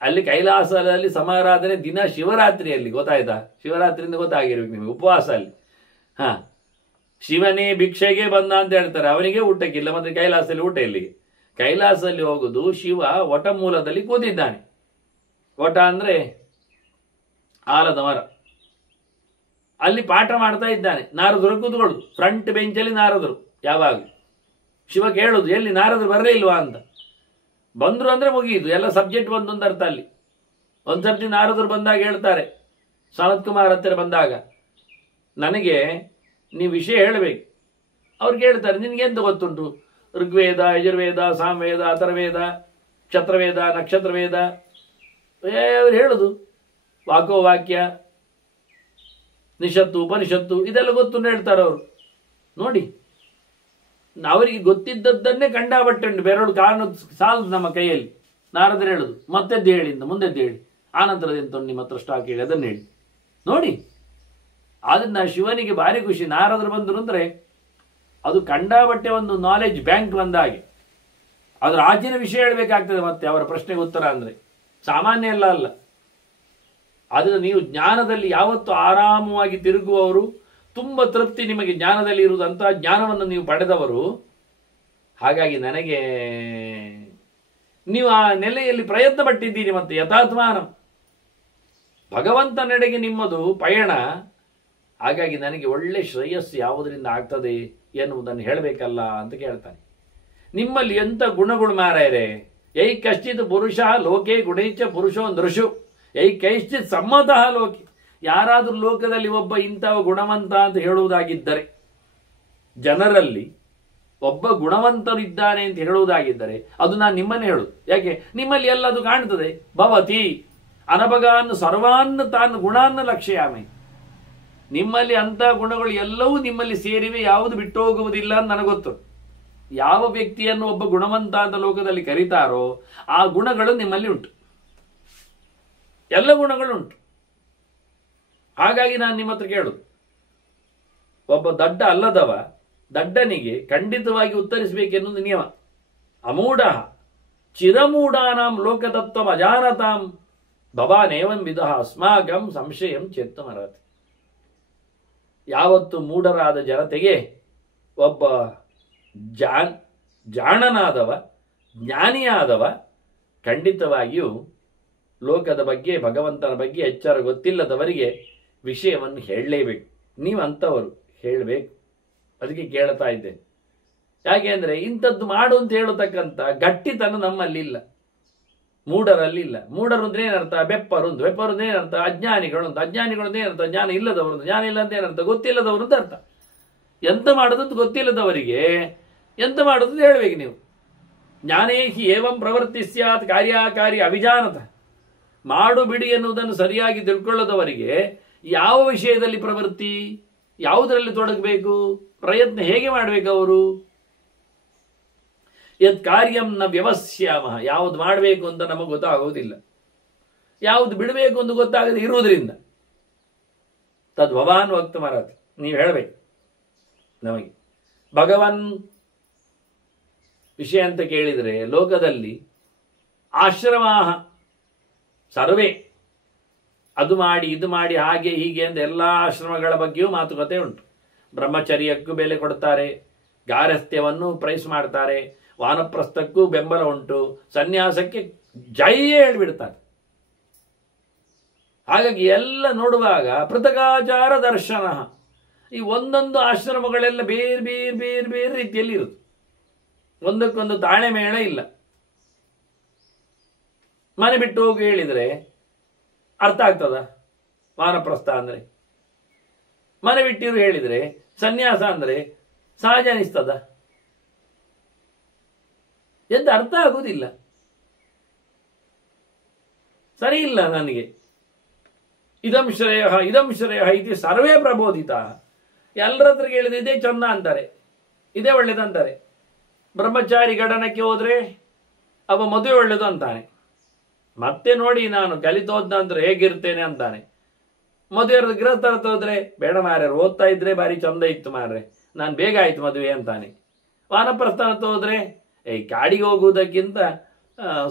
ಅಲ್ಲಿ ಕೈಲಾಸದಲ್ಲಿ ಸಮಾರಾಧನೆ ದಿನ ಶಿವರಾತ್ರಿಯಲ್ಲಿ, ಗೊತ್ತಾಯ್ತಾ? ಶಿವರಾತ್ರಿಯಿಂದ ಗೊತ್ತಾಗಿರ್ಬೇಕು ನಿಮಗೆ. ಉಪವಾಸ ಅಲ್ಲಿ. ಶಿವನೇ ಭಿಕ್ಷೆಗೆ ಬಂದ ಅಂತ ಹೇಳ್ತಾರೆ, ಅವನಿಗೆ ಊಟಕ್ಕಿಲ್ಲ, ಮತ್ತೆ ಕೈಲಾಸದಲ್ಲಿ ಊಟ ಇಲ್ಲಿಗೆ. ಕೈಲಾಸದಲ್ಲಿ ಹೋಗುದು ಶಿವ ವಟ ಮೂಲದಲ್ಲಿ ಕೂತಿದ್ದಾನೆ. ವಟ ಅಂದ್ರೆ ಆಲದ ಮರ. ಅಲ್ಲಿ ಪಾಠ ಮಾಡ್ತಾ ಇದ್ದಾನೆ. ನಾರದರು ಕೂತ್ಕೊಳ್ಳುದು ಫ್ರಂಟ್ ಬೆಂಚಲ್ಲಿ. ನಾರದರು ಯಾವಾಗಲೂ ಶಿವ ಕೇಳುದು, ಎಲ್ಲಿ ನಾರದರು ಬರಲೇ ಇಲ್ವಾ ಅಂತ. ಬಂದ್ರು ಅಂದ್ರೆ ಮುಗಿಯುದು, ಎಲ್ಲ ಸಬ್ಜೆಕ್ಟ್ ಒಂದೊಂದು ಅರ್ಥ. ಅಲ್ಲಿ ಒಂದ್ಸರ್ತಿ ನಾರದರು ಬಂದಾಗ ಹೇಳ್ತಾರೆ, ಸನತ್ ಕುಮಾರ್ ಹತ್ತಿರ ಬಂದಾಗ, ನನಗೆ ನೀವು ವಿಷಯ ಹೇಳಬೇಕು. ಅವ್ರು ಕೇಳ್ತಾರೆ, ನಿನ್ಗೆಂತ ಗೊತ್ತುಂಟು? ಋಗ್ವೇದ, ಯಜುರ್ವೇದ, ಸಾಮವೇದ, ಅಥರ್ವೇದ, ಕ್ಷತ್ರವೇದ, ನಕ್ಷತ್ರವೇದ, ಅವ್ರು ಹೇಳುದು. ವಾಕೋ ವಾಕ್ಯ, ನಿಷತ್ತು, ಉಪನಿಷತ್ತು, ಇದೆಲ್ಲ ಗೊತ್ತು ಹೇಳ್ತಾರೆ ಅವರು. ನೋಡಿ, ಅವರಿಗೆ ಗೊತ್ತಿದ್ದದ್ದನ್ನೇ ಕಂಡಾಬಟ್ಟೆ ಉಂಟು. ಬೆರಳು ಕಾರಣ ಸಾಲದು ನಮ್ಮ ಕೈಯಲ್ಲಿ. ನಾರದರು ಹೇಳುದು, ಮತ್ತೆದ್ದು ಹೇಳಿಂದ ಮುಂದೆದ್ದು ಹೇಳಿ, ಆನಂತರದ ಎಂತ ನಿಮ್ಮ ಹತ್ರ ಸ್ಟಾಕ್ ಹೇಳಿ ಅದನ್ನು ಹೇಳಿ. ನೋಡಿ, ಆದ್ರಿಂದ ಶಿವನಿಗೆ ಭಾರಿ ಖುಷಿ. ನಾರದರು ಬಂದರು ಅಂದ್ರೆ ಅದು ಕಂಡಾಬಟ್ಟೆ ಒಂದು ನಾಲೆಜ್ ಬ್ಯಾಂಕ್ ಬಂದ ಹಾಗೆ. ಅದ್ರ ಆಚಿನ ವಿಷಯ ಹೇಳಬೇಕಾಗ್ತದೆ. ಮತ್ತೆ ಅವರ ಪ್ರಶ್ನೆಗೆ ಉತ್ತರ ಅಂದ್ರೆ ಸಾಮಾನ್ಯ ಎಲ್ಲ ಅಲ್ಲ. ಆದ್ರೆ ನೀವು ಜ್ಞಾನದಲ್ಲಿ ಯಾವತ್ತು ಆರಾಮವಾಗಿ ತಿರುಗುವವರು, ತುಂಬ ತೃಪ್ತಿ ನಿಮಗೆ ಜ್ಞಾನದಲ್ಲಿ ಇರುವುದಂತಹ ಜ್ಞಾನವನ್ನು ನೀವು ಪಡೆದವರು. ಹಾಗಾಗಿ ನನಗೆ ನೀವು ಆ ನೆಲೆಯಲ್ಲಿ ಪ್ರಯತ್ನ ಪಟ್ಟಿದ್ದೀರಿ. ಮತ್ತೆ ಯಥಾತ್ಮಾನ ಭಗವಂತನೆಡೆಗೆ ನಿಮ್ಮದು ಪಯಣ. ಹಾಗಾಗಿ ನನಗೆ ಒಳ್ಳೆ ಶ್ರೇಯಸ್ಸು ಯಾವುದರಿಂದ ಆಗ್ತದೆ ಎನ್ನುವುದನ್ನು ಹೇಳಬೇಕಲ್ಲ ಅಂತ ಕೇಳ್ತಾನೆ. ನಿಮ್ಮಲ್ಲಿ ಎಂಥ ಗುಣಗಳು ಮಾರಾಯರೆ. ಯೈ ಕಶ್ಚಿತ್ ಪುರುಷ ಲೋಕೆ ಗುಣೈಚ ಪುರುಷೋ ನೃಷು. ಕೈಶ್ಚಿತ್ ಸಮ್ಮತಃ ಲೋಕೆ. ಯಾರಾದರೂ ಲೋಕದಲ್ಲಿ ಒಬ್ಬ ಇಂತಹ ಗುಣವಂತ ಅಂತ ಹೇಳುವುದಾಗಿದ್ದರೆ, ಜನರಲ್ಲಿ ಒಬ್ಬ ಗುಣವಂತರಿದ್ದಾನೆ ಅಂತ ಹೇಳುವುದಾಗಿದ್ದರೆ ಅದು ನಾನು ನಿಮ್ಮನ್ನೇ ಹೇಳುದು. ಯಾಕೆ? ನಿಮ್ಮಲ್ಲಿ ಎಲ್ಲದು ಕಾಣ್ತದೆ. ಭವತಿ ಅನಭಗಾನ್ ಸರ್ವಾನ್ ತಾನ್ ಗುಣಾನ್ನ ಲಕ್ಷ್ಯಾಮಿ. ನಿಮ್ಮಲ್ಲಿ ಅಂತ ಗುಣಗಳು ಎಲ್ಲವೂ ನಿಮ್ಮಲ್ಲಿ ಸೇರಿವೆ, ಯಾವುದು ಬಿಟ್ಟು ಹೋಗುವುದಿಲ್ಲ ಅಂತ ನನಗೊತ್ತು. ಯಾವ ವ್ಯಕ್ತಿಯನ್ನು ಒಬ್ಬ ಗುಣವಂತ ಅಂತ ಲೋಕದಲ್ಲಿ ಕರೀತಾರೋ ಆ ಗುಣಗಳು ನಿಮ್ಮಲ್ಲಿ ಉಂಟು, ಎಲ್ಲ ಗುಣಗಳುಂಟು. ಹಾಗಾಗಿ ನಾನು ನಿಮ್ಮ ಹತ್ರ ಕೇಳುದು, ಒಬ್ಬ ದಡ್ಡ ಅಲ್ಲದವ ದಡ್ಡನಿಗೆ ಖಂಡಿತವಾಗಿ ಉತ್ತರಿಸಬೇಕೆನ್ನುವುದು ನಿಯಮ. ಅಮೂಢ ಚಿರಮೂಢಾನಾಂ ಲೋಕತತ್ವಂ ಅಜಾನತಾಂ ಭವಾನೇವಂ ವಿಧಃ ಅಸ್ಮಾಕಂ ಸಂಶಯಂ ಚೇತ್ತಮರತಿ. ಯಾವತ್ತು ಮೂಢರಾದ ಜನತೆಗೆ ಒಬ್ಬ ಜಾಣನಾದವ ಜ್ಞಾನಿಯಾದವ ಖಂಡಿತವಾಗಿಯೂ ಲೋಕದ ಬಗ್ಗೆ ಭಗವಂತನ ಬಗ್ಗೆ ಎಚ್ಚರ ಗೊತ್ತಿಲ್ಲದವರಿಗೆ ವಿಷಯವನ್ನು ಹೇಳಲೇಬೇಕು. ನೀವು ಅಂಥವರು ಹೇಳಬೇಕು. ಅದಕ್ಕೆ ಕೇಳ್ತಾ ಇದ್ದೇನೆ. ಯಾಕೆ ಅಂದರೆ ಇಂಥದ್ದು ಮಾಡು ಅಂತ ಹೇಳತಕ್ಕಂಥ ಗಟ್ಟಿತನ ನಮ್ಮಲ್ಲಿಲ್ಲ, ಮೂಢರಲ್ಲಿಲ್ಲ. ಮೂಢರು ಅಂದ್ರೆ ಏನರ್ಥ? ಬೆಪ್ಪರು ಅಂತ. ಬೆಪ್ಪರು ಅಂದ್ರೆ ಏನರ್ಥ? ಅಜ್ಞಾನಿಗಳು ಅಂತ. ಅಜ್ಞಾನಿಗಳು ಅಂದ್ರೆ ಏನರ್ಥ? ಜ್ಞಾನ ಇಲ್ಲದವರು ಅಂತ. ಜ್ಞಾನ ಇಲ್ಲ ಅಂತ ಏನರ್ಥ? ಗೊತ್ತಿಲ್ಲದವರು ಅಂತ ಅರ್ಥ. ಎಂತ ಮಾಡೋದಂತ ಗೊತ್ತಿಲ್ಲದವರಿಗೆ ಎಂತ ಮಾಡೋದು ಹೇಳ್ಬೇಕು ನೀವು. ಜ್ಞಾನೇ ಹಿ ಏವಂ ಪ್ರವೃತ್ತಿ ಸ್ಯಾತ್ ಕಾರ್ಯಕಾರಿ ಅವಿಜಾನತ. ಮಾಡು ಬಿಡಿ ಎನ್ನುವುದನ್ನು ಸರಿಯಾಗಿ ತಿಳ್ಕೊಳ್ಳದವರಿಗೆ ಯಾವ ವಿಷಯದಲ್ಲಿ ಪ್ರವೃತ್ತಿ, ಯಾವುದರಲ್ಲಿ ತೊಡಗಬೇಕು, ಪ್ರಯತ್ನ ಹೇಗೆ ಮಾಡಬೇಕು ಅವರು? ಯತ್ ಕಾರ್ಯಂ ನ ವ್ಯವಸ್ಯಾಮ. ಯಾವುದು ಮಾಡಬೇಕು ಅಂತ ನಮಗೆ ಗೊತ್ತಾಗುವುದಿಲ್ಲ, ಯಾವುದು ಬಿಡಬೇಕು ಅಂತ ಗೊತ್ತಾಗದೆ ಇರುವುದರಿಂದ ತದ್ ಭವಾನ್ ವಕ್ತ ಮರಾತಿ. ನೀವು ಹೇಳಬೇಕು ನಮಗೆ. ಭಗವಾನ್ ವಿಷಯ ಅಂತ ಕೇಳಿದರೆ ಲೋಕದಲ್ಲಿ ಆಶ್ರಮಾಹ ಸರ್ವೇ, ಅದು ಮಾಡಿ ಇದು ಮಾಡಿ ಹಾಗೆ ಹೀಗೆ ಅಂತ ಎಲ್ಲ ಆಶ್ರಮಗಳ ಬಗ್ಗೆಯೂ ಮಾತುಕತೆ ಉಂಟು. ಬ್ರಹ್ಮಚರ್ಯಕ್ಕೂ ಬೆಲೆ ಕೊಡ್ತಾರೆ, ಗಾರಸ್ಥ್ಯವನ್ನು ಪ್ರೈಸ್ ಮಾಡ್ತಾರೆ, ವಾನಪ್ರಸ್ಥಕ್ಕೂ ಬೆಂಬಲ ಉಂಟು, ಸನ್ಯಾಸಕ್ಕೆ ಜೈ ಹೇಳ್ಬಿಡ್ತಾರೆ. ಹಾಗಾಗಿ ಎಲ್ಲ ನೋಡುವಾಗ ಪೃಥಗಾಚಾರ ದರ್ಶನ. ಈ ಒಂದೊಂದು ಆಶ್ರಮಗಳೆಲ್ಲ ಬೇರೆ ಬೇರೆ ಬೇರೆ ಬೇರೆ ರೀತಿಯಲ್ಲಿ ಇರುತ್ತೆ, ಒಂದಕ್ಕೊಂದು ತಾಳೆಮೇಳ ಇಲ್ಲ. ಮನೆ ಬಿಟ್ಟು ಹೋಗಿ ಹೇಳಿದರೆ ಅರ್ಥ ಆಗ್ತದ? ವಾನಪ್ರಸ್ಥ ಅಂದ್ರೆ ಮನೆ ಬಿಟ್ಟಿರು ಹೇಳಿದರೆ, ಸನ್ಯಾಸ ಅಂದ್ರೆ ಸಹಜ ಅನಿಸ್ತದ? ಎಂತ ಅರ್ಥ ಆಗುವುದಿಲ್ಲ, ಸರಿ ಇಲ್ಲ ನನಗೆ. ಇದಂ ಶ್ರೇಯ ಇತಿ ಸರ್ವೇ ಪ್ರಬೋಧಿತ. ಎಲ್ಲರ ಹತ್ರ ಕೇಳಿದ್ರೆ ಇದೇ ಚಂದ ಅಂತಾರೆ, ಇದೇ ಒಳ್ಳೇದಂತಾರೆ. ಬ್ರಹ್ಮಚಾರಿ ಗಡನಕ್ಕೆ ಹೋದ್ರೆ ಅವ ಮದುವೆ ಒಳ್ಳೇದು ಅಂತಾನೆ. ಮತ್ತೆ ನೋಡಿ ನಾನು ಕಲಿತೋದ್ನ ಅಂದ್ರೆ ಹೇಗಿರ್ತೇನೆ ಅಂತಾನೆ. ಮದುವೆ ಗೃಹಸ್ಥರ ಹೋದ್ರೆ ಬೇಡ ಮಾರ್ರೆ, ಓದ್ತಾ ಇದ್ರೆ ಬಾರಿ ಚಂದ ಇತ್ತು ಮಾರ್ರೆ, ನಾನು ಬೇಗ ಆಯ್ತು ಮದುವೆ ಅಂತಾನೆ. ವಾನಪ್ರಸ್ಥಾನ ಹೋದ್ರೆ ಕಾಡಿಗೆ ಹೋಗುವುದಕ್ಕಿಂತ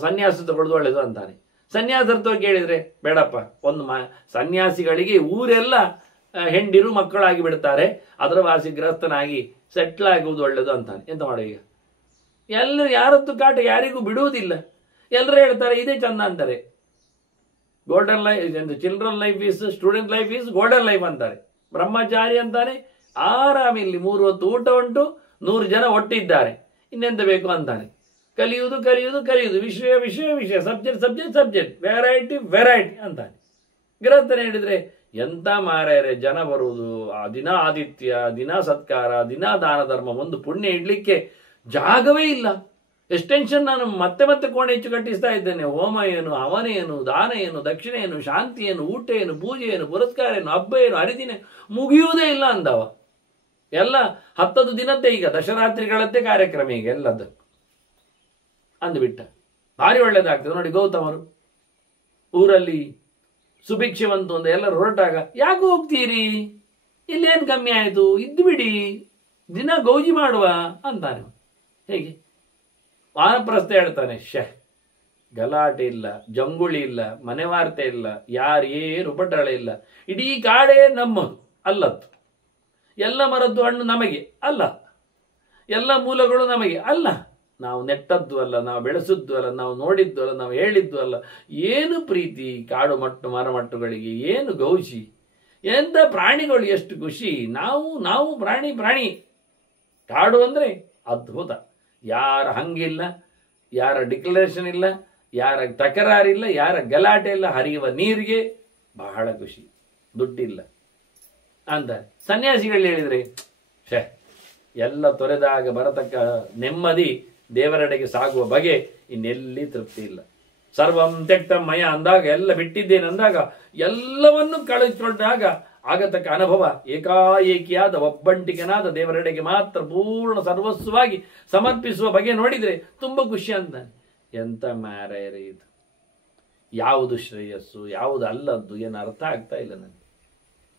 ಸನ್ಯಾಸ ತಗೊಳ್ಳೋದು ಒಳ್ಳೇದು ಅಂತಾನೆ. ಸನ್ಯಾಸರ್ತವ ಕೇಳಿದ್ರೆ ಬೇಡಪ್ಪ, ಒಂದು ಸನ್ಯಾಸಿಗಳಿಗೆ ಊರೆಲ್ಲ ಹೆಂಡಿರು ಮಕ್ಕಳಾಗಿ ಬಿಡ್ತಾರೆ, ಅದರ ವಾಸಿ ಗೃಹಸ್ಥನಾಗಿ ಸೆಟ್ಲ್ ಆಗುವುದು ಒಳ್ಳೇದು ಅಂತಾನೆ. ಎಂತ ಮಾಡೋ ಈಗ? ಎಲ್ಲರೂ ಯಾರದ್ದು ಕಾಟ ಯಾರಿಗೂ ಬಿಡುವುದಿಲ್ಲ. ಎಲ್ಲರೂ ಹೇಳ್ತಾರೆ ಇದೇ ಚಂದ ಅಂತಾರೆ. Golden life, children life is, student life is golden life ಅಂತಾರೆ. ಬ್ರಹ್ಮಚಾರಿ ಅಂತಾನೆ, ಆರಾಮಿಲ್ಲಿ 3 ಹೊತ್ತು ಊಟ ಉಂಟು, 100 ಜನ ಒಟ್ಟಿದ್ದಾರೆ, ಇನ್ನೆಂತ ಬೇಕು ಅಂತಾನೆ. ಕಲಿಯುವುದು ಕಲಿಯುವುದು ಕಲಿಯುವುದು, ವಿಷಯ ವಿಷಯ ವಿಷಯ, subject subject subject, variety variety ಅಂತಾನೆ. ಗೃಹಸ್ಥನ ಹೇಳಿದ್ರೆ ಎಂತ ಮಾರಾಯರೆ, ಜನ ಬರುವುದು, ದಿನ ಆದಿತ್ಯ, ದಿನ ಸತ್ಕಾರ, ದಿನ ದಾನ ಧರ್ಮ, ಒಂದು ಪುಣ್ಯ ಇಡ್ಲಿಕ್ಕೆ ಜಾಗವೇ ಇಲ್ಲ. ಎಷ್ಟು ಟೆನ್ಷನ್. ನಾನು ಮತ್ತೆ ಮತ್ತೆ ಕೋಣೆ ಹೆಚ್ಚು ಕಟ್ಟಿಸ್ತಾ ಇದ್ದೇನೆ. ಹೋಮ ಏನು, ಹವನ ಏನು, ದಾನ ಏನು, ದಕ್ಷಿಣೆ ಏನು, ಶಾಂತಿ ಏನು, ಊಟ ಏನು, ಪೂಜೆ ಏನು, ಪುರಸ್ಕಾರ ಏನು, ಹಬ್ಬ ಏನು, ಹರಿದಿನ ಮುಗಿಯುವುದೇ ಇಲ್ಲ ಅಂದವ. ಎಲ್ಲ 10 ದಿನದ್ದೇ, ಈಗ ದಶರಾತ್ರಿಗಳದ್ದೇ ಕಾರ್ಯಕ್ರಮ ಈಗ ಎಲ್ಲದ್ದು ಅಂದುಬಿಟ್ಟ. ಭಾರಿ ಒಳ್ಳೇದಾಗ್ತದೆ ನೋಡಿ. ಗೌತಮರು ಊರಲ್ಲಿ ಸುಭಿಕ್ಷವಂತು ಅಂತ ಎಲ್ಲರೂ ಹೊರಟಾಗ, ಯಾಕೆ ಹೋಗ್ತೀರಿ, ಇಲ್ಲೇನು ಕಮ್ಮಿ ಆಯಿತು, ಇದ್ದು ಬಿಡಿ, ದಿನ ಗೌಜಿ ಮಾಡುವ ಅಂತಾನೆ. ಹೇಗೆ? ವಾನಪ್ರಸ್ಥ ಹೇಳ್ತಾನೆ, ಗಲಾಟೆ ಇಲ್ಲ, ಜಂಗುಳಿ ಇಲ್ಲ, ಮನೆ ವಾರ್ತೆ ಇಲ್ಲ, ಯಾರೇನು ಪಟ್ಟಳೆ ಇಲ್ಲ, ಇಡೀ ಕಾಡೇ ನಮ್ಮದು ಅಲ್ಲತ್ತು, ಎಲ್ಲ ಮರದ್ದು ಹಣ್ಣು ನಮಗೆ ಅಲ್ಲ, ಎಲ್ಲ ಮೂಲಗಳು ನಮಗೆ ಅಲ್ಲ, ನಾವು ನೆಟ್ಟದ್ದು ಅಲ್ಲ, ನಾವು ಬೆಳೆಸಿದ್ದು ಅಲ್ಲ, ನಾವು ನೋಡಿದ್ದು ಅಲ್ಲ, ನಾವು ಹೇಳಿದ್ದು ಅಲ್ಲ. ಏನು ಪ್ರೀತಿ ಕಾಡು ಮಟ್ಟು ಮರಮಟ್ಟುಗಳಿಗೆ, ಏನು ಗೌಜಿ, ಎಂತ ಪ್ರಾಣಿಗಳು, ಎಷ್ಟು ಖುಷಿ. ನಾವು ಪ್ರಾಣಿ. ಕಾಡು ಅಂದ್ರೆ ಅದ್ಭುತ. ಯಾರ ಹಂಗಿಲ್ಲ, ಯಾರ ಡಿಕ್ಲರೇಷನ್ ಇಲ್ಲ, ಯಾರ ತಕರಾರಿಲ್ಲ, ಯಾರ ಗಲಾಟೆ ಇಲ್ಲ, ಹರಿಯುವ ನೀರಿಗೆ ಬಹಳ ಖುಷಿ, ದುಡ್ಡಿಲ್ಲ ಅಂತ ಸನ್ಯಾಸಿಗಳು ಹೇಳಿದ್ರೆ ಎಲ್ಲ ತೊರೆದಾಗ ಬರತಕ್ಕ ನೆಮ್ಮದಿ, ದೇವರೆಡೆಗೆ ಸಾಗುವ ಬಗೆ ಇನ್ನೆಲ್ಲಿ ತೃಪ್ತಿ ಇಲ್ಲ. ಸರ್ವಂ ತ್ಯಕ್ತಂ ಮಯ ಅಂದಾಗ, ಎಲ್ಲ ಬಿಟ್ಟಿದ್ದೇನೆ ಅಂದಾಗ, ಎಲ್ಲವನ್ನು ಕಳೆದುಕೊಂಡಾಗ ಆಗತಕ್ಕ ಅನುಭವ, ಏಕಾಏಕಿಯಾದ ಒಬ್ಬಂಟಿಗನಾದ ದೇವರೆಡೆಗೆ ಮಾತ್ರ ಪೂರ್ಣ ಸರ್ವಸ್ವವಾಗಿ ಸಮರ್ಪಿಸುವ ಬಗೆ ನೋಡಿದ್ರೆ ತುಂಬಾ ಖುಷಿ ಅಂತಾನೆ. ಎಂತ ಮಾರಾಯರೇ ಇದು, ಯಾವುದು ಶ್ರೇಯಸ್ಸು ಯಾವುದು ಅಲ್ಲದ್ದು ಏನು ಅರ್ಥ ಆಗ್ತಾ ಇಲ್ಲ ನನಗೆ.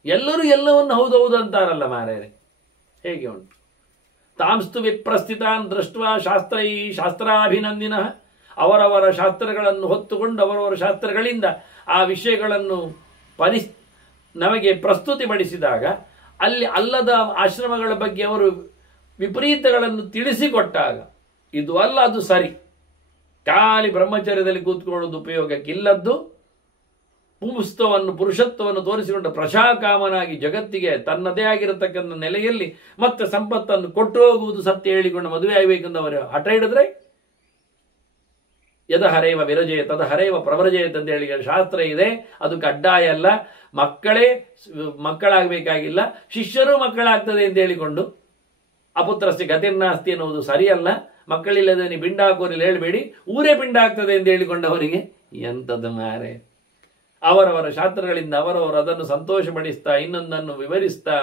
ಎಲ್ಲರೂ ಎಲ್ಲವನ್ನು ಹೌದೌದು ಅಂತಾರಲ್ಲ ಮಾರಾಯರೆ, ಹೇಗೆ ಉಂಟು? ತಾಂಸ್ತು ವಿಪ್ರಸ್ಥಿತಾನ್ ದೃಷ್ಟ ಶಾಸ್ತ್ರಾಭಿನಂದಿನ, ಅವರವರ ಶಾಸ್ತ್ರಗಳನ್ನು ಹೊತ್ತುಕೊಂಡು ಅವರವರ ಶಾಸ್ತ್ರಗಳಿಂದ ಆ ವಿಷಯಗಳನ್ನು ನಮಗೆ ಪ್ರಸ್ತುತಿಪಡಿಸಿದಾಗ, ಅಲ್ಲಿ ಅಲ್ಲದ ಆಶ್ರಮಗಳ ಬಗ್ಗೆ ಅವರು ವಿಪರೀತಗಳನ್ನು ತಿಳಿಸಿಕೊಟ್ಟಾಗ, ಇದು ಅಲ್ಲ ಅದು ಸರಿ, ಖಾಲಿ ಬ್ರಹ್ಮಚರ್ಯದಲ್ಲಿ ಕೂತ್ಕೊಳ್ಳೋದು ಉಪಯೋಗಕ್ಕಿಲ್ಲದ್ದು, ಪುರುಷತ್ವವನ್ನು ತೋರಿಸಿಕೊಂಡು ಪ್ರಜಾಕಾಮನಾಗಿ ಜಗತ್ತಿಗೆ ತನ್ನದೇ ಆಗಿರತಕ್ಕಂಥ ನೆಲೆಯಲ್ಲಿ ಮತ್ತೆ ಸಂಪತ್ತನ್ನು ಕೊಟ್ಟು ಹೋಗುವುದು ಸತ್ಯ ಹೇಳಿಕೊಂಡು ಮದುವೆ ಆಗಬೇಕೆಂದು ಅವರು ಹಠ ಹಿಡಿದ್ರೆ, ಯದ ಹರೇವ ವಿರಜಯ ತದ ಹರೇವ ಪ್ರವರಜಯತ್ ಅಂತ ಹೇಳಿ ಶಾಸ್ತ್ರ ಇದೆ. ಅದು ಕಡ್ಡಾಯ ಅಲ್ಲ, ಮಕ್ಕಳಾಗಬೇಕಾಗಿಲ್ಲ, ಶಿಷ್ಯರು ಮಕ್ಕಳಾಗ್ತದೆ ಅಂತ ಹೇಳಿಕೊಂಡು ಅಪುತ್ರಸ್ಯ ಗತಿರ್ನಾಸ್ತಿ ಎನ್ನುವುದು ಸರಿಯಲ್ಲ. ಮಕ್ಕಳಿಲ್ಲದೆ ನೀವು ಪಿಂಡ ಹಾಕೋರಿಲ್ಲ ಹೇಳಬೇಡಿ, ಊರೇ ಪಿಂಡ ಆಗ್ತದೆ ಅಂತ ಹೇಳಿಕೊಂಡು ಅವರಿಗೆ ಎಂಥದ್ದು ಮಾರೆ. ಅವರವರ ಶಾಸ್ತ್ರಗಳಿಂದ ಅವರವರು ಅದನ್ನು ಸಂತೋಷಪಡಿಸ್ತಾ, ಇನ್ನೊಂದನ್ನು ವಿವರಿಸ್ತಾ,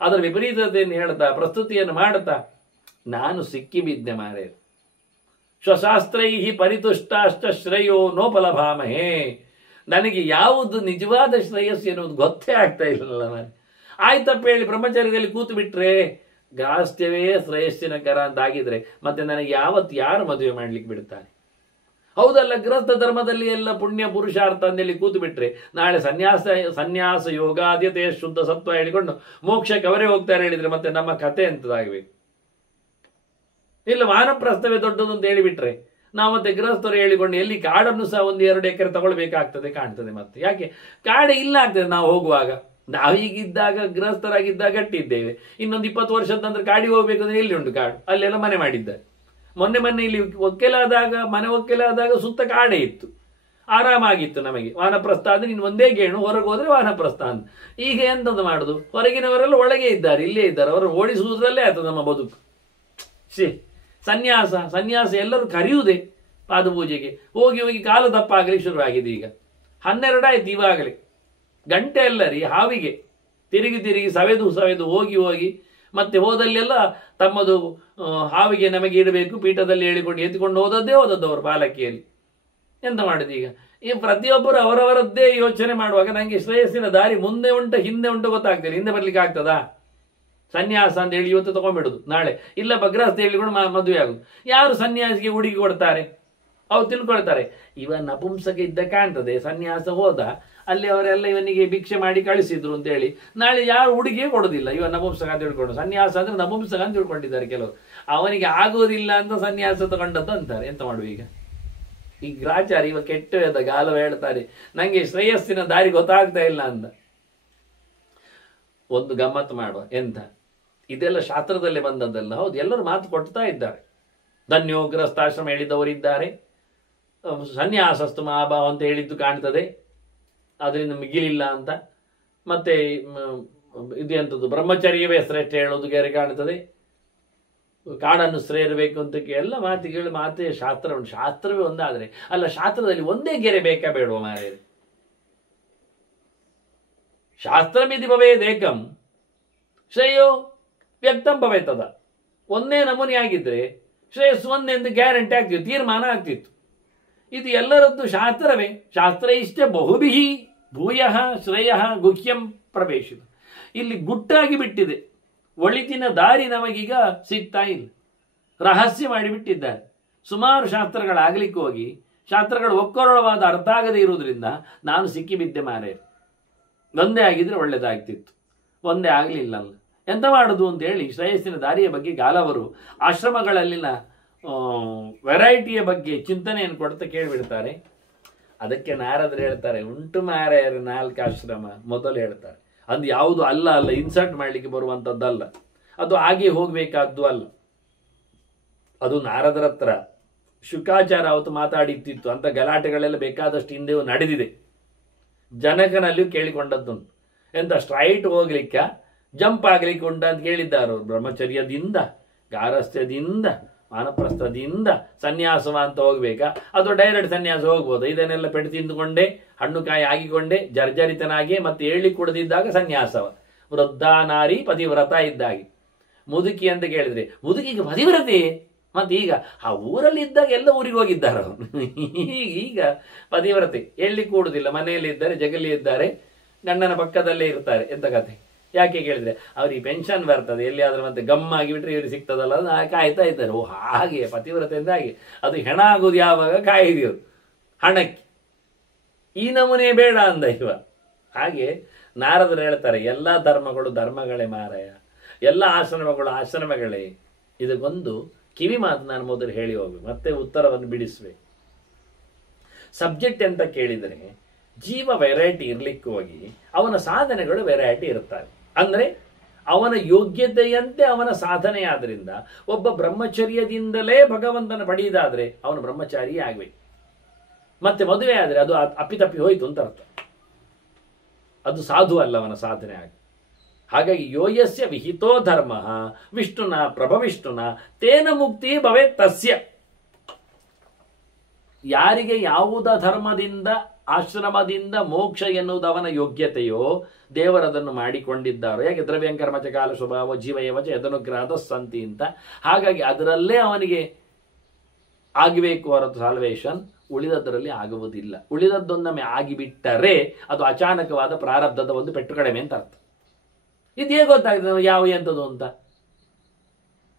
ಅದರ ವಿಪರೀತತೆಯನ್ನು ಹೇಳ್ತಾ, ಪ್ರಸ್ತುತಿಯನ್ನು ಮಾಡುತ್ತಾ ನಾನು ಸಿಕ್ಕಿಬಿದ್ದೆ ಮಾರೆ. ಸ್ವಶಾಸ್ತ್ರೈ ಪರಿತುಷ್ಟಾಷ್ಟ ಶ್ರೇಯೋ ನೋಪಲಭಾಮಹೇ. ನನಗೆ ಯಾವುದು ನಿಜವಾದ ಶ್ರೇಯಸ್ಸು ಎನ್ನುವುದು ಗೊತ್ತೇ ಆಗ್ತಾ ಇಲ್ಲಲ್ಲ ಮಾರೆ. ಆಯ್ತಪ್ಪ ಹೇಳಿ ಬ್ರಹ್ಮಚರ್ಯದಲ್ಲಿ ಕೂತು ಬಿಟ್ರೆ ಗಾಸ್ತ್ಯವೇ ಶ್ರೇಯಸ್ಸಿನ ಕರ ಅಂತ ಆಗಿದ್ರೆ ಮತ್ತೆ ನನಗೆ ಯಾರು ಮದುವೆ ಮಾಡ್ಲಿಕ್ಕೆ ಬಿಡ್ತಾರೆ? ಹೌದಲ್ಲ, ಗೃಹಸ್ಥ ಧರ್ಮದಲ್ಲಿ ಎಲ್ಲ ಪುಣ್ಯ ಪುರುಷಾರ್ಥ ಅಂದೇಳಿ ಕೂತು ಬಿಟ್ರೆ ನಾಳೆ ಸನ್ಯಾಸ ಯೋಗಾದ್ಯತೆ ಶುದ್ಧ ಸತ್ವ ಹೇಳಿಕೊಂಡು ಮೋಕ್ಷಕ್ಕೆ ಅವರೇ ಹೋಗ್ತಾರೆ ಹೇಳಿದ್ರೆ ಮತ್ತೆ ನಮ್ಮ ಕತೆ ಎಂತದಾಗಬೇಕು? ಇಲ್ಲ ವಾನಪ್ರಸ್ಥವೇ ದೊಡ್ಡದು ಅಂತ ಹೇಳಿಬಿಟ್ರೆ ನಾವು ಮತ್ತೆ ಗೃಹಸ್ಥರು ಹೇಳಿಕೊಂಡು ಎಲ್ಲಿ ಕಾಡನ್ನು ಸಹ 1-2 ಎಕರೆ ತಗೊಳ್ಬೇಕಾಗ್ತದೆ ಕಾಣ್ತದೆ. ಮತ್ತೆ ಯಾಕೆ ಕಾಡೆ ಇಲ್ಲ ಆಗ್ತದೆ? ನಾವು ಹೋಗುವಾಗ ನಾವೀಗಿದ್ದಾಗ ಗೃಹಸ್ಥರಾಗಿದ್ದಾಗ ಗಟ್ಟಿದ್ದೇವೆ. ಇನ್ನೊಂದು 20 ವರ್ಷದ ನಂತರ ಕಾಡಿಗೆ ಹೋಗ್ಬೇಕು ಅಂದ್ರೆ ಎಲ್ಲಿ ಉಂಟು ಕಾಡು? ಅಲ್ಲೆಲ್ಲ ಮನೆ ಮಾಡಿದ್ದಾರೆ. ಮೊನ್ನೆ ಇಲ್ಲಿ ಮನೆ ಒಕ್ಕೆಲಾದಾಗ ಸುತ್ತ ಕಾಡೆ ಇತ್ತು, ಆರಾಮಾಗಿತ್ತು ನಮಗೆ. ವಾನಪ್ರಸ್ಥ ಅಂದ್ರೆ ಇನ್ನು ಒಂದೇ ಗೇಣು, ಹೊರಗೆ ಹೋದ್ರೆ ವಾನಪ್ರಸ್ಥ ಅಂತ. ಈಗ ಎಂತದ್ದು ಮಾಡುದು? ಹೊರಗಿನವರೆಲ್ಲ ಒಳಗೆ ಇದ್ದಾರೆ, ಇಲ್ಲೇ ಇದ್ದಾರೆ, ಅವರು ಓಡಿಸುವುದರಲ್ಲೇ ಆಯ್ತದೆ ನಮ್ಮ ಬದುಕು. ಸನ್ಯಾಸ ಎಲ್ಲರೂ ಕರೆಯುವುದೇ ಪಾದಪೂಜೆಗೆ. ಹೋಗಿ ಕಾಲು ದಪ್ಪ ಆಗಲಿ ಶುರುವಾಗಿದೆ. ಈಗ 12 ಆಯ್ತು, ಇವಾಗಲೇ ಗಂಟೆ ಎಲ್ಲ ರೀ ಹಾವಿಗೆ ತಿರುಗಿ ಸವೆದು ಹೋಗಿ ಮತ್ತೆ ಹೋದಲ್ಲೆಲ್ಲ ತಮ್ಮದು ಹಾವಿಗೆ ನಮಗೆ ಇಡಬೇಕು ಪೀಠದಲ್ಲಿ ಹೇಳಿಕೊಂಡು ಎತ್ಕೊಂಡು ಹೋದದ್ದು ಅವರು ಪಾಲಕಿಯಲ್ಲಿ. ಎಂತ ಮಾಡುದು ಈಗ? ಈ ಪ್ರತಿಯೊಬ್ಬರು ಅವರವರದ್ದೇ ಯೋಚನೆ ಮಾಡುವಾಗ ನನಗೆ ಶ್ರೇಯಸ್ಸಿನ ದಾರಿ ಮುಂದೆ ಉಂಟ ಹಿಂದೆ ಉಂಟು ಗೊತ್ತಾಗ್ತದೆ. ಹಿಂದೆ ಬರ್ಲಿಕ್ಕೆ ಆಗ್ತದಾ? ಸನ್ಯಾಸ ಅಂತ ಹೇಳಿ ಇವತ್ತು ತಗೊಂಡ್ಬಿಡುದು, ನಾಳೆ ಇಲ್ಲ ಗೃಹಸ್ಥ ಹೇಳಿಕೊಂಡು ಮದುವೆ ಆಗುದು. ಯಾರು ಸನ್ಯಾಸಿಗೆ ಹುಡುಗಿ ಕೊಡ್ತಾರೆ? ಅವ್ರು ತಿಳ್ಕೊಳ್ತಾರೆ ಇವ ನಪುಂಸಕ ಇದ್ದ ಕಾಣ್ತದೆ, ಸನ್ಯಾಸ ಹೋದ, ಅಲ್ಲಿ ಅವರೆಲ್ಲ ಇವನಿಗೆ ಭಿಕ್ಷೆ ಮಾಡಿ ಕಳಿಸಿದ್ರು ಅಂತ ಹೇಳಿ ನಾಳೆ ಯಾರು ಹುಡುಗಿಯೇ ಕೊಡೋದಿಲ್ಲ. ಇವ ನಪುಂಸಕ ಅಂತ ತಿಳ್ಕೊಂಡು, ಸನ್ಯಾಸ ಅಂದ್ರೆ ನಪುಂಸಕ ಅಂತ ತಿಳ್ಕೊಂಡಿದ್ದಾರೆ ಕೆಲವರು. ಅವನಿಗೆ ಆಗೋದಿಲ್ಲ ಅಂತ ಸನ್ಯಾಸ ತಗೊಂಡದ್ದು ಅಂತಾರೆ. ಎಂತ ಮಾಡುವ ಈಗ? ಈ ಗ್ರಾಚಾರ ಇವ ಕೆಟ್ಟ ಗಾಲವ ಹೇಳ್ತಾರೆ ನಂಗೆ ಶ್ರೇಯಸ್ಸಿನ ದಾರಿ ಗೊತ್ತಾಗ್ತಾ ಇಲ್ಲ ಅಂತ. ಒಂದು ಗಮ್ಮತ್ತು ಮಾಡುವ. ಎಂತ ಇದೆಲ್ಲ ಶಾಸ್ತ್ರದಲ್ಲೇ ಬಂದದ್ದಲ್ಲ, ಹೌದು, ಎಲ್ಲರೂ ಮಾತು ಕೊಡ್ತಾ ಇದ್ದಾರೆ. ಧನ್ಯೋ ಗೃಹಸ್ಥಾಶ್ರಮ ಹೇಳಿದವರಿದ್ದಾರೆ, ಸನ್ಯಾಸಸ್ತು ಮಹಾಭಾವ ಅಂತ ಹೇಳಿದ್ದು ಕಾಣ್ತದೆ, ಅದರಿಂದ ಮಿಗಿಲಿಲ್ಲ ಅಂತ. ಮತ್ತೆ ಇದು ಎಂಥದ್ದು ಬ್ರಹ್ಮಚರ್ಯವೇ ಶ್ರೇಷ್ಠ ಹೇಳೋದು ಬೇರೆ ಕಾಣ್ತದೆ, ಕಾಡನ್ನು ಸೇರಬೇಕು ಅಂತ ಎಲ್ಲ ಮಾತೇ ಶಾಸ್ತ್ರ ಉಂಟು. ಶಾಸ್ತ್ರವೇ ಒಂದಾದ್ರೆ ಅಲ್ಲ, ಶಾಸ್ತ್ರದಲ್ಲಿ ಒಂದೇ ಗೆರೆ ಬೇಕಾ ಬೇಡುವ ಮಾರೇ? ಶಾಸ್ತ್ರಮಿತಿ ಭವೇದೇಕಂ ಶ್ರೇಯೋ ವ್ಯಕ್ತಂ ಭವೇತದ. ಒಂದೇ ನಮೂನೆ ಆಗಿದ್ರೆ ಶ್ರೇಯಸ್ಸು ಒಂದೇ ಎಂದು ಗ್ಯಾರಂಟಿ ಆಗ್ತಿತ್ತು, ತೀರ್ಮಾನ ಆಗ್ತಿತ್ತು. ಇದು ಎಲ್ಲರದ್ದು ಶಾಸ್ತ್ರವೇ. ಶಾಸ್ತ್ರ ಇಷ್ಟೇ ಬಹುಬಿಹಿ ಭೂಯ ಶ್ರೇಯ ಗುಹ್ಯಂ ಪ್ರವೇಶಿತ. ಇಲ್ಲಿ ಗುಟ್ಟಾಗಿ ಬಿಟ್ಟಿದೆ, ಒಳಿತಿನ ದಾರಿ ನಮಗೀಗ ಸಿಗ್ತಾ ಇಲ್ಲ, ರಹಸ್ಯ ಮಾಡಿಬಿಟ್ಟಿದ್ದಾರೆ. ಸುಮಾರು ಶಾಸ್ತ್ರಗಳಾಗ್ಲಿಕ್ಕೆ ಹೋಗಿ ಶಾಸ್ತ್ರಗಳು ಒಕ್ಕೊರಳವಾದ ಅರ್ಥ ಆಗದೇ ಇರುವುದರಿಂದ ನಾನು ಸಿಕ್ಕಿಬಿದ್ದೆ ಮಾರೇ. ಒಂದೇ ಆಗಿದ್ರೆ ಒಳ್ಳೇದಾಗ್ತಿತ್ತು, ಒಂದೇ ಆಗಲಿಲ್ಲ ಅಲ್ಲ, ಎಂತ ಮಾಡುದು ಅಂತೇಳಿ ಶ್ರೇಯಸ್ಸಿನ ದಾರಿಯ ಬಗ್ಗೆ ಗಾಲವರು ಆಶ್ರಮಗಳಲ್ಲಿನ ವೆರೈಟಿಯ ಬಗ್ಗೆ ಚಿಂತನೆಯನ್ನು ಕೊಡ್ತಾ ಕೇಳಿಬಿಡ್ತಾರೆ. ಅದಕ್ಕೆ ನಾರದರು ಹೇಳ್ತಾರೆ, ಉಂಟು ಮಾರಾಯರ 4 ಆಶ್ರಮ ಮೊದಲು ಹೇಳ್ತಾರೆ. ಅದು ಯಾವುದು ಅಲ್ಲ ಇನ್ಸರ್ಟ್ ಮಾಡಲಿಕ್ಕೆ ಬರುವಂಥದ್ದಲ್ಲ, ಅದು ಹಾಗೆ ಹೋಗಬೇಕಾದ್ದು ಅಲ್ಲ. ಅದು ನಾರದರ ಹತ್ರ ಶುಕಾಚಾರ ಅವತ್ತು ಮಾತಾಡಿತ್ತಿತ್ತು ಅಂತ ಗಲಾಟೆಗಳೆಲ್ಲ ಬೇಕಾದಷ್ಟು ಹಿಂದೆಯೂ ನಡೆದಿದೆ. ಜನಕನಲ್ಲಿಯೂ ಕೇಳಿಕೊಂಡದ್ದುಂಟು. ಎಂತ ಸ್ಟ್ರೈಟ್ ಹೋಗ್ಲಿಕ್ಕ ಜಂಪ್ ಆಗ್ಲಿಕ್ಕೆ ಉಂಟ ಅಂತ ಕೇಳಿದ್ದಾರೆ. ಬ್ರಹ್ಮಚರ್ಯದಿಂದ, ಗಾರಸ್ಥ್ಯದಿಂದ, ವಾನಪ್ರಸ್ಥದಿಂದ ಸನ್ಯಾಸವ ಅಂತ ಹೋಗ್ಬೇಕಾ ಅಥವಾ ಡೈರೆಕ್ಟ್ ಸನ್ಯಾಸ ಹೋಗ್ಬೋದು? ಇದನ್ನೆಲ್ಲ ಪೆಟ್ಟು ತಿಂದುಕೊಂಡೇ ಹಣ್ಣು ಕಾಯಿ ಆಗಿಕೊಂಡೇ ಜರ್ಜರಿತನಾಗಿ ಮತ್ತೆ ಹೇಳಿ ಕೊಡದಿದ್ದಾಗ ಸನ್ಯಾಸವ. ವೃದ್ಧ ನಾರಿ ಪತಿವ್ರತ ಇದ್ದಾಗೆ. ಮುದುಕಿ ಅಂತ ಕೇಳಿದ್ರೆ ಮುದುಕಿಗೆ ಪತಿವ್ರತೆ. ಮತ್ತೆ ಈಗ ಆ ಊರಲ್ಲಿ ಇದ್ದಾಗ ಎಲ್ಲ ಊರಿಗೆ ಹೋಗಿದ್ದಾರೆ ಅವರು. ಈಗ ಪತಿವ್ರತೆ ಹೇಳಿ ಕೂಡುದಿಲ್ಲ, ಮನೆಯಲ್ಲಿ ಇದ್ದಾರೆ, ಜಗಲಿ ಇದ್ದಾರೆ, ಗಂಡನ ಪಕ್ಕದಲ್ಲೇ ಇರ್ತಾರೆ. ಎಂತ ಕತೆ? ಯಾಕೆ ಕೇಳಿದ್ರೆ ಅವ್ರಿಗೆ ಪೆನ್ಷನ್ ಬರ್ತದೆ, ಎಲ್ಲಿಯಾದ್ರೂ ಮತ್ತೆ ಗಮ್ಮಾಗಿ ಬಿಟ್ರೆ ಇವ್ರಿಗೆ ಸಿಗ್ತದಲ್ಲ, ಕಾಯ್ತಾ ಇದ್ದಾರೆ. ಓ ಹಾಗೆ ಪತಿವ್ರತೆ ಅಂತ ಹಾಗೆ. ಅದು ಹೆಣ ಆಗೋದು ಯಾವಾಗ? ಕಾಯಿದೆಯವರು ಹಣಕ್ಕೆ. ಈ ನಮೂನೆ ಬೇಡ ಅಂದ ಇವ. ಹಾಗೆ ನಾರದರು ಹೇಳ್ತಾರೆ, ಎಲ್ಲ ಧರ್ಮಗಳು ಧರ್ಮಗಳೇ ಮಾರಾಯ, ಎಲ್ಲ ಆಶ್ರಮಗಳು ಆಶ್ರಮಗಳೇ. ಇದಕ್ಕೊಂದು ಕಿವಿ ಮಾತು ನಾನು ಮೊದಲು ಹೇಳಿ ಹೋಗ್ಬೇಕು, ಮತ್ತೆ ಉತ್ತರವನ್ನು ಬಿಡಿಸ್ಬೇಕು. ಸಬ್ಜೆಕ್ಟ್ ಅಂತ ಕೇಳಿದರೆ ಜೀವ ವೆರೈಟಿ ಇರ್ಲಿಕ್ಕೆ ಹೋಗಿ ಅವನ ಸಾಧನೆಗಳು ವೆರೈಟಿ ಇರ್ತಾರೆ. ಅಂದ್ರೆ ಅವನ ಯೋಗ್ಯತೆಯಂತೆ ಅವನ ಸಾಧನೆ ಆದ್ರಿಂದ ಒಬ್ಬ ಬ್ರಹ್ಮಚರ್ಯದಿಂದಲೇ ಭಗವಂತನ ಪಡೆಯುವುದಾದ್ರೆ ಅವನು ಬ್ರಹ್ಮಚಾರಿಯೇ ಆಗ್ಬೇಕು. ಮತ್ತೆ ಮದುವೆ ಆದ್ರೆ ಅದು ಅಪ್ಪಿತಪ್ಪಿ ಹೋಯ್ತು ಅಂತ ಅರ್ಥ, ಅದು ಸಾಧು ಅಲ್ಲ ಅವನ ಸಾಧನೆ ಆಗಿ. ಹಾಗಾಗಿ ಯೋಯಸ್ಯ ವಿಹಿತೋ ಧರ್ಮ ವಿಷ್ಣುನ ಪ್ರಭವಿಷ್ಣುನ ತೇನ ಮುಕ್ತಿ ಭವೇ ತಸ್ಯ. ಯಾರಿಗೆ ಯಾವುದ ಧರ್ಮದಿಂದ ಆಶ್ರಮದಿಂದ ಮೋಕ್ಷ ಎನ್ನುವುದು ಅವನ ಯೋಗ್ಯತೆಯೋ ದೇವರದನ್ನು ಮಾಡಿಕೊಂಡಿದ್ದಾರೋ. ಯಾಕೆ ದ್ರವ್ಯಂಕರ್ಮಚ ಕಾಲ ಸ್ವಭಾವ ಜೀವಯವಚ ಯದನುಗ್ರಹದ ಸಂತಿ ಅಂತ. ಹಾಗಾಗಿ ಅದರಲ್ಲೇ ಅವನಿಗೆ ಆಗಬೇಕು ಹೊರತು ಸಾಲ್ವೇಷನ್, ಉಳಿದದ್ದರಲ್ಲಿ ಆಗುವುದಿಲ್ಲ. ಉಳಿದದ್ದೊಂದೊಮ್ಮೆ ಆಗಿಬಿಟ್ಟರೆ ಅದು ಅಚಾನಕವಾದ ಪ್ರಾರಬ್ಧದ ಒಂದು ಪೆಟ್ಟು ಕಡಿಮೆ ಅಂತ ಅರ್ಥ. ಇದು ಹೇಗೆ ಗೊತ್ತಾಗ್ತದೆ ಯಾವ ಎಂಥದ್ದು ಅಂತ?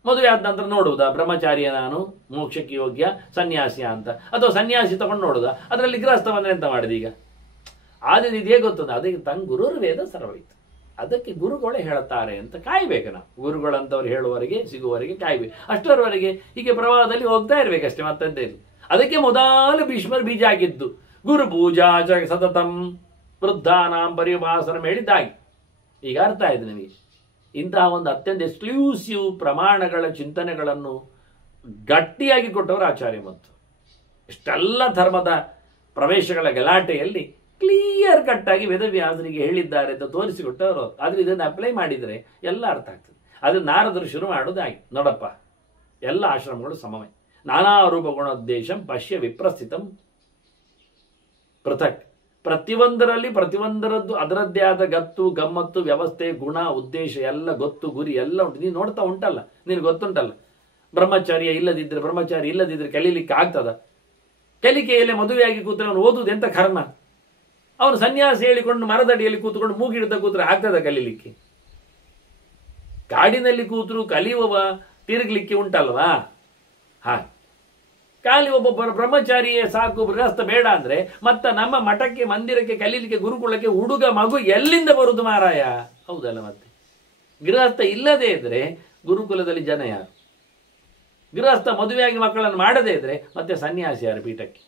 ಮದುವೆ ಆದ ನಂತರ ನೋಡುವುದಾ ಬ್ರಹ್ಮಚಾರಿಯ ನಾನು ಮೋಕ್ಷಕ್ಕೆ ಯೋಗ್ಯ ಸನ್ಯಾಸಿಯ ಅಂತ, ಅಥವಾ ಸನ್ಯಾಸಿ ತಗೊಂಡು ನೋಡುದಾ? ಅದರಲ್ಲಿ ಗೃಹಸ್ಥ ಬಂದ್ರೆ ಎಂತ ಮಾಡಿದ ಈಗ? ಆದ್ರೆ ಇದು ಹೇಗೆ ಗೊತ್ತದ? ಅದಕ್ಕೆ ತನ್ನ ಗುರುರ್ ವೇದ ಸರ್ವೈತು. ಅದಕ್ಕೆ ಗುರುಗಳೇ ಹೇಳುತ್ತಾರೆ ಅಂತ ಕಾಯ್ಬೇಕು ನಾವು. ಗುರುಗಳಂತವ್ರು ಹೇಳುವವರೆಗೆ ಸಿಗುವವರೆಗೆ ಕಾಯ್ಬೇಕು. ಅಷ್ಟರವರೆಗೆ ಹೀಗೆ ಪ್ರವಾಹದಲ್ಲಿ ಹೋಗ್ತಾ ಇರ್ಬೇಕಷ್ಟೇ, ಮತ್ತಂತ ಇಲ್ಲ. ಅದಕ್ಕೆ ಮೊದಲು ಭೀಷ್ಮರು ಬೀಜ ಆಗಿದ್ದು ಗುರು ಪೂಜಾ ಸತತಂ ವೃದ್ಧಾನಾಂ ಪರಿಭಾಸನ ಹೇಳಿದ್ದಾಗಿ. ಈಗ ಅರ್ಥ ಆಯ್ತು ನಿಮಗೆ. ಇಂತಹ ಒಂದು ಅತ್ಯಂತ ಎಕ್ಸ್ಕ್ಲೂಸಿವ್ ಪ್ರಮಾಣಗಳ ಚಿಂತನೆಗಳನ್ನು ಗಟ್ಟಿಯಾಗಿ ಕೊಟ್ಟವರು ಆಚಾರ್ಯ. ಮತ್ತು ಇಷ್ಟೆಲ್ಲ ಧರ್ಮದ ಪ್ರವೇಶಗಳ ಗಲಾಟೆಯಲ್ಲಿ ಕ್ಲಿಯರ್ ಕಟ್ ಆಗಿ ವೇದವ್ಯಾಸರಿಗೆ ಹೇಳಿದ್ದಾರೆ ಅಂತ ತೋರಿಸಿಕೊಟ್ಟವರು. ಆದ್ರೆ ಇದನ್ನು ಅಪ್ಲೈ ಮಾಡಿದರೆ ಎಲ್ಲ ಅರ್ಥ ಆಗ್ತದೆ. ಅದು ನಾರದರು ಶುರು ಮಾಡೋದಾಗಿ, ನೋಡಪ್ಪ ಎಲ್ಲ ಆಶ್ರಮಗಳು ಸಮವೇ, ನಾನಾ ರೂಪ ಗುಣೋದ್ದೇಶಂ ಪಶ್ಯ ವಿಪ್ರಸ್ಥಿತಂ ಪೃಥಕ್. ಪ್ರತಿಯೊಂದರದ್ದು ಅದರದ್ದೇ ಆದ ಗತ್ತು ಗಮ್ಮತ್ತು ವ್ಯವಸ್ಥೆ ಗುಣ ಉದ್ದೇಶ ಎಲ್ಲ ಗೊತ್ತು ಗುರಿ ಎಲ್ಲ ಉಂಟು. ನೀನು ನೋಡ್ತಾ ಉಂಟಲ್ಲ, ನೀನು ಗೊತ್ತುಂಟಲ್ಲ. ಬ್ರಹ್ಮಚಾರಿ ಇಲ್ಲದಿದ್ರೆ ಕಲೀಲಿಕ್ಕೆ ಆಗ್ತದ? ಕಲಿಕೆಯಲ್ಲೇ ಮದುವೆಯಾಗಿ ಕೂತ್ರೆ ಅವನು ಓದುವುದು ಎಂತ ಕರ್ಮ? ಅವನು ಸನ್ಯಾಸ ಹೇಳಿಕೊಂಡು ಮರದಡಿಯಲ್ಲಿ ಕೂತ್ಕೊಂಡು ಮೂಗಿಡ್ತಾ ಕೂತ್ರೆ ಆಗ್ತದ ಕಲೀಲಿಕ್ಕೆ? ಕಾಡಿನಲ್ಲಿ ಕೂತರು ಕಲಿಯುವವ ತಿರುಗ್ಲಿಕ್ಕೆ ಉಂಟಲ್ವಾ? ಖಾಲಿ ಒಬ್ಬ ಬ್ರಹ್ಮಚಾರಿಯೇ ಸಾಕು, ಗೃಹಸ್ಥ ಬೇಡ ಅಂದ್ರೆ ಮತ್ತ ನಮ್ಮ ಮಠಕ್ಕೆ ಮಂದಿರಕ್ಕೆ ಕಲೀಲಿಕ್ಕೆ ಗುರುಕುಲಕ್ಕೆ ಹುಡುಗ ಮಗು ಎಲ್ಲಿಂದ ಬರುದು ಮಾರಾಯ? ಹೌದಲ್ಲ? ಮತ್ತೆ ಗೃಹಸ್ಥ ಇಲ್ಲದೆ ಇದ್ರೆ ಗುರುಕುಲದಲ್ಲಿ ಜನ ಯಾರು? ಗೃಹಸ್ಥ ಮದುವೆಯಾಗಿ ಮಕ್ಕಳನ್ನು ಮಾಡದೇ ಇದ್ರೆ ಮತ್ತೆ ಸನ್ಯಾಸಿ ಯಾರು ಪೀಠಕ್ಕೆ?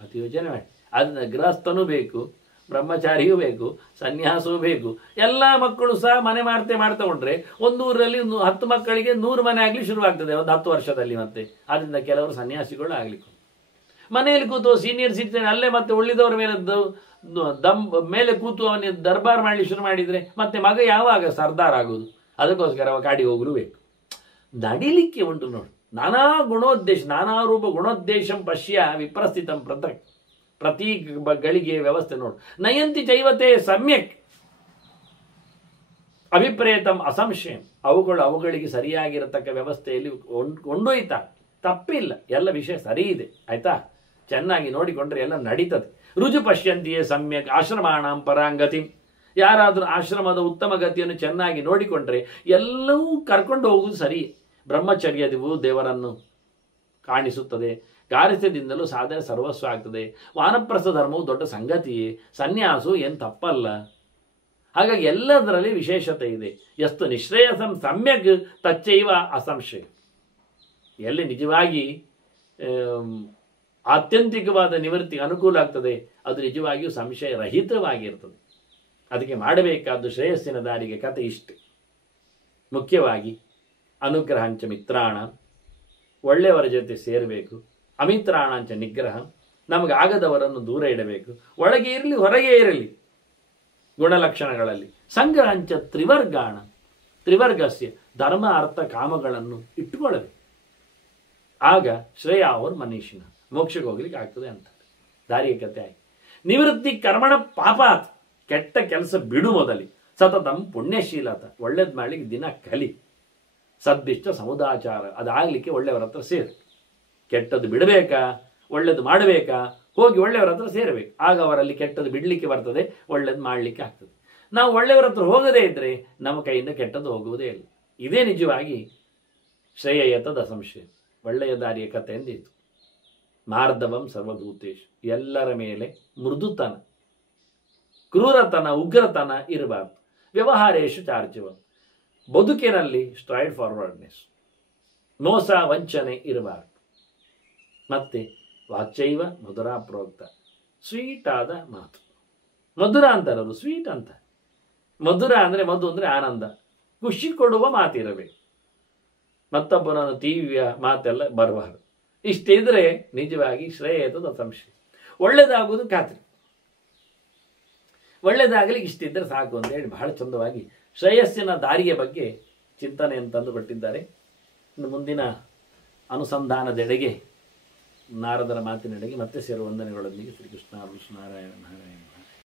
ಮತ್ತೆ ಯೋಚನೆ ಮಾಡಿ. ಅದನ್ನ ಗೃಹಸ್ಥನೂ ಬೇಕು, ಬ್ರಹ್ಮಚಾರಿಯೂ ಬೇಕು, ಸನ್ಯಾಸವೂ ಬೇಕು. ಎಲ್ಲ ಮಕ್ಕಳು ಸಹ ಮನೆ ಮಾಡ್ತಾ ಉಂಡ್ರೆ ಒಂದೂರಲ್ಲಿ 10 ಮಕ್ಕಳಿಗೆ 100 ಮನೆ ಆಗ್ಲಿ ಶುರುವಾಗ್ತದೆ ಒಂದು 10 ವರ್ಷದಲ್ಲಿ. ಮತ್ತೆ ಅದರಿಂದ ಕೆಲವರು ಸನ್ಯಾಸಿಗಳು ಆಗ್ಲಿಕ್ಕೆ ಮನೆಯಲ್ಲಿ ಕೂತು ಸೀನಿಯರ್ ಸಿಟಿಜನ್ ಅಲ್ಲೇ ಮತ್ತೆ ಉಳಿದವರ ಮೇಲೆ ಕೂತು ಅವನಿಗೆ ದರ್ಬಾರ್ ಮಾಡಲಿ ಶುರು ಮಾಡಿದ್ರೆ ಮತ್ತೆ ಮಗ ಯಾವಾಗ ಸರ್ದಾರ್ ಆಗುದು? ಅದಕ್ಕೋಸ್ಕರ ಅವ ಕಾಡಿಗೆ ಹೋಗಲು ಬೇಕು. ನಡಿಲಿಕ್ಕೆ ಉಂಟು ನೋಡು. ನಾನಾ ಗುಣೋದ್ದೇಶ ನಾನಾ ರೂಪ ಗುಣೋದ್ದೇಶಂ ಪಶ್ಯ ವಿಪ್ರಸ್ಥಿತಂ ಪೃಥಕ್. ಪ್ರತಿ ಗಳಿಗೆ ವ್ಯವಸ್ಥೆ ನೋಡು. ನಯಂತಿ ಚೈವತೆ ಸಮ್ಯಕ್ ಅಭಿಪ್ರೇತಂ ಅಸಂಶಯಂ. ಅವುಗಳಿಗೆ ಸರಿಯಾಗಿರತಕ್ಕ ವ್ಯವಸ್ಥೆಯಲ್ಲಿ ಕೊಂಡೊಯ್ತಾ ತಪ್ಪಿಲ್ಲ. ಎಲ್ಲ ವಿಷಯ ಸರಿ ಇದೆ, ಆಯ್ತಾ? ಚೆನ್ನಾಗಿ ನೋಡಿಕೊಂಡ್ರೆ ಎಲ್ಲ ನಡೀತದೆ. ರುಜು ಪಶ್ಯಂತಿಯೇ ಸಮ್ಯಕ್ ಆಶ್ರಮಾಣಾಂ ಪರಾಂಗತಿ. ಯಾರಾದರೂ ಆಶ್ರಮದ ಉತ್ತಮ ಗತಿಯನ್ನು ಚೆನ್ನಾಗಿ ನೋಡಿಕೊಂಡ್ರೆ ಎಲ್ಲವೂ ಕರ್ಕೊಂಡು ಹೋಗುವುದು ಸರಿ. ಬ್ರಹ್ಮಚರ್ಯದಿವು ದೇವರನ್ನು ಕಾಣಿಸುತ್ತದೆ, ಗಾರಸ್ಥ್ಯದಿಂದಲೂ ಸಾಧನೆ ಸರ್ವಸ್ವ ಆಗ್ತದೆ. ವಾನಪ್ರಸ್ಥ ಧರ್ಮವು ದೊಡ್ಡ ಸಂಗತಿಯೇ, ಸನ್ಯಾಸವು ಏನು ತಪ್ಪಲ್ಲ. ಹಾಗಾಗಿ ಎಲ್ಲದರಲ್ಲಿ ವಿಶೇಷತೆ ಇದೆ. ಎಷ್ಟು ನಿಶ್ರೇಯಸಂ ಸಮ್ಯಕ್ ತಚ್ಚೈವ ಅಸಂಶಯ. ಎಲ್ಲಿ ನಿಜವಾಗಿ ಆತ್ಯಂತಿಕವಾದ ನಿವೃತ್ತಿಗೆ ಅನುಕೂಲ ಆಗ್ತದೆ ಅದು ನಿಜವಾಗಿಯೂ ಸಂಶಯ ರಹಿತವಾಗಿರ್ತದೆ. ಅದಕ್ಕೆ ಮಾಡಬೇಕಾದ್ದು ಶ್ರೇಯಸ್ಸಿನ ದಾರಿಗೆ ಕತೆ ಇಷ್ಟೆ. ಮುಖ್ಯವಾಗಿ ಅನುಗ್ರಹಂಚ ಮಿತ್ರಾಣ, ಒಳ್ಳೆಯವರ ಜೊತೆ ಸೇರಬೇಕು. ಅಮಿತ್ರಾಣಾಂಚ ನಿಗ್ರಹ, ನಮಗಾಗದವರನ್ನು ದೂರ ಇಡಬೇಕು. ಒಳಗೆ ಇರಲಿ ಹೊರಗೆ ಇರಲಿ ಗುಣಲಕ್ಷಣಗಳಲ್ಲಿ. ಸಂಗ್ರಹಂಚ ತ್ರಿವರ್ಗಾಣ, ತ್ರಿವರ್ಗಸ್ಯ ಧರ್ಮ ಅರ್ಥ ಕಾಮಗಳನ್ನು ಇಟ್ಟುಕೊಳ್ಳಬೇಕು. ಆಗ ಶ್ರೇಯ ಅವರು ಮನೀಷಿನ ಮೋಕ್ಷಕ್ಕೆ ಹೋಗ್ಲಿಕ್ಕೆ ಆಗ್ತದೆ ಅಂತ ದಾರಿಯ ಕಥೆ ಆಗಿ. ನಿವೃತ್ತಿ ಕರ್ಮಣ ಪಾಪಾತ್, ಕೆಟ್ಟ ಕೆಲಸ ಬಿಡು ಮೊದಲಿ. ಸತತಂ ಪುಣ್ಯಶೀಲತ, ಒಳ್ಳೇದು ಮಾಡ್ಲಿಕ್ಕೆ ದಿನ ಕಲಿ. ಸದ್ದಿಷ್ಟ ಸಮುದಾಚಾರ, ಅದಾಗಲಿಕ್ಕೆ ಒಳ್ಳೆಯವರ ಹತ್ರ ಸೇರು. ಕೆಟ್ಟದ್ದು ಬಿಡಬೇಕಾ, ಒಳ್ಳೇದು ಮಾಡಬೇಕಾ, ಹೋಗಿ ಒಳ್ಳೆಯವರ ಹತ್ರ ಸೇರಬೇಕು. ಆಗ ಅವರಲ್ಲಿ ಕೆಟ್ಟದ್ದು ಬಿಡಲಿಕ್ಕೆ ಬರ್ತದೆ, ಒಳ್ಳೇದು ಮಾಡಲಿಕ್ಕೆ ಆಗ್ತದೆ. ನಾವು ಒಳ್ಳೆಯವರ ಹತ್ರ ಹೋಗದೇ ಇದ್ದರೆ ನಮ್ಮ ಕೈಯಿಂದ ಕೆಟ್ಟದ್ದು ಹೋಗುವುದೇ ಇಲ್ಲ. ಇದೇ ನಿಜವಾಗಿ ಶ್ರೇಯಯತದ ಸಂಶಯ, ಒಳ್ಳೆಯ ದಾರಿಯ ಕಥೆ ಎಂದಿತ್ತು. ಮಾರ್ಧವಂ ಸರ್ವಭೂತೇಶು, ಎಲ್ಲರ ಮೇಲೆ ಮೃದುತನ, ಕ್ರೂರತನ, ಉಗ್ರತನ ಇರಬಾರ್ದು. ವ್ಯವಹಾರೇಶು ಚಾರ್ಜವಂ, ಬದುಕಿನಲ್ಲಿ ಸ್ಟ್ರೈಟ್ ಫಾರ್ವರ್ಡ್ನೆಸ್, ಮೋಸ ವಂಚನೆ ಇರಬಾರ್ದು. ಮತ್ತೆ ವಾಚೈವ ಮಧುರ ಪ್ರೋಕ್ತ, ಸ್ವೀಟ್ ಆದ ಮಾತು. ಮಧುರ ಅಂತಾರದು, ಸ್ವೀಟ್ ಅಂತ. ಮಧುರ ಅಂದರೆ ಮಧು ಅಂದರೆ ಆನಂದ, ಖುಷಿ ಕೊಡುವ ಮಾತಿರಬೇಕು. ಮತ್ತೊಬ್ಬನನ್ನು ತೀವ್ರ ಮಾತೆಲ್ಲ ಬರಬಾರದು. ಇಷ್ಟಿದ್ರೆ ನಿಜವಾಗಿ ಶ್ರೇಯತದ ಸಂಶಯ. ಒಳ್ಳೆಯದಾಗುವುದು ಖಾತ್ರಿ. ಒಳ್ಳೆಯದಾಗಲಿಕ್ಕೆ ಇಷ್ಟಿದ್ರೆ ಸಾಕು ಅಂತ ಹೇಳಿ ಬಹಳ ಚಂದವಾಗಿ ಶ್ರೇಯಸ್ಸಿನ ದಾರಿಯ ಬಗ್ಗೆ ಚಿಂತನೆಯನ್ನು ತಂದು ಕೊಟ್ಟಿದ್ದಾರೆ. ಇನ್ನು ಮುಂದಿನ ಅನುಸಂಧಾನದೆಡೆಗೆ, ನಾರದರ ಮಾತಿನೆಡೆಗೆ ಮತ್ತೆ ಸೇರುವ ವಂದನೆಗಳೊಂದಿಗೆ ಶ್ರೀಕೃಷ್ಣ ನಾರಾಯಣ ನಾರಾಯಣ.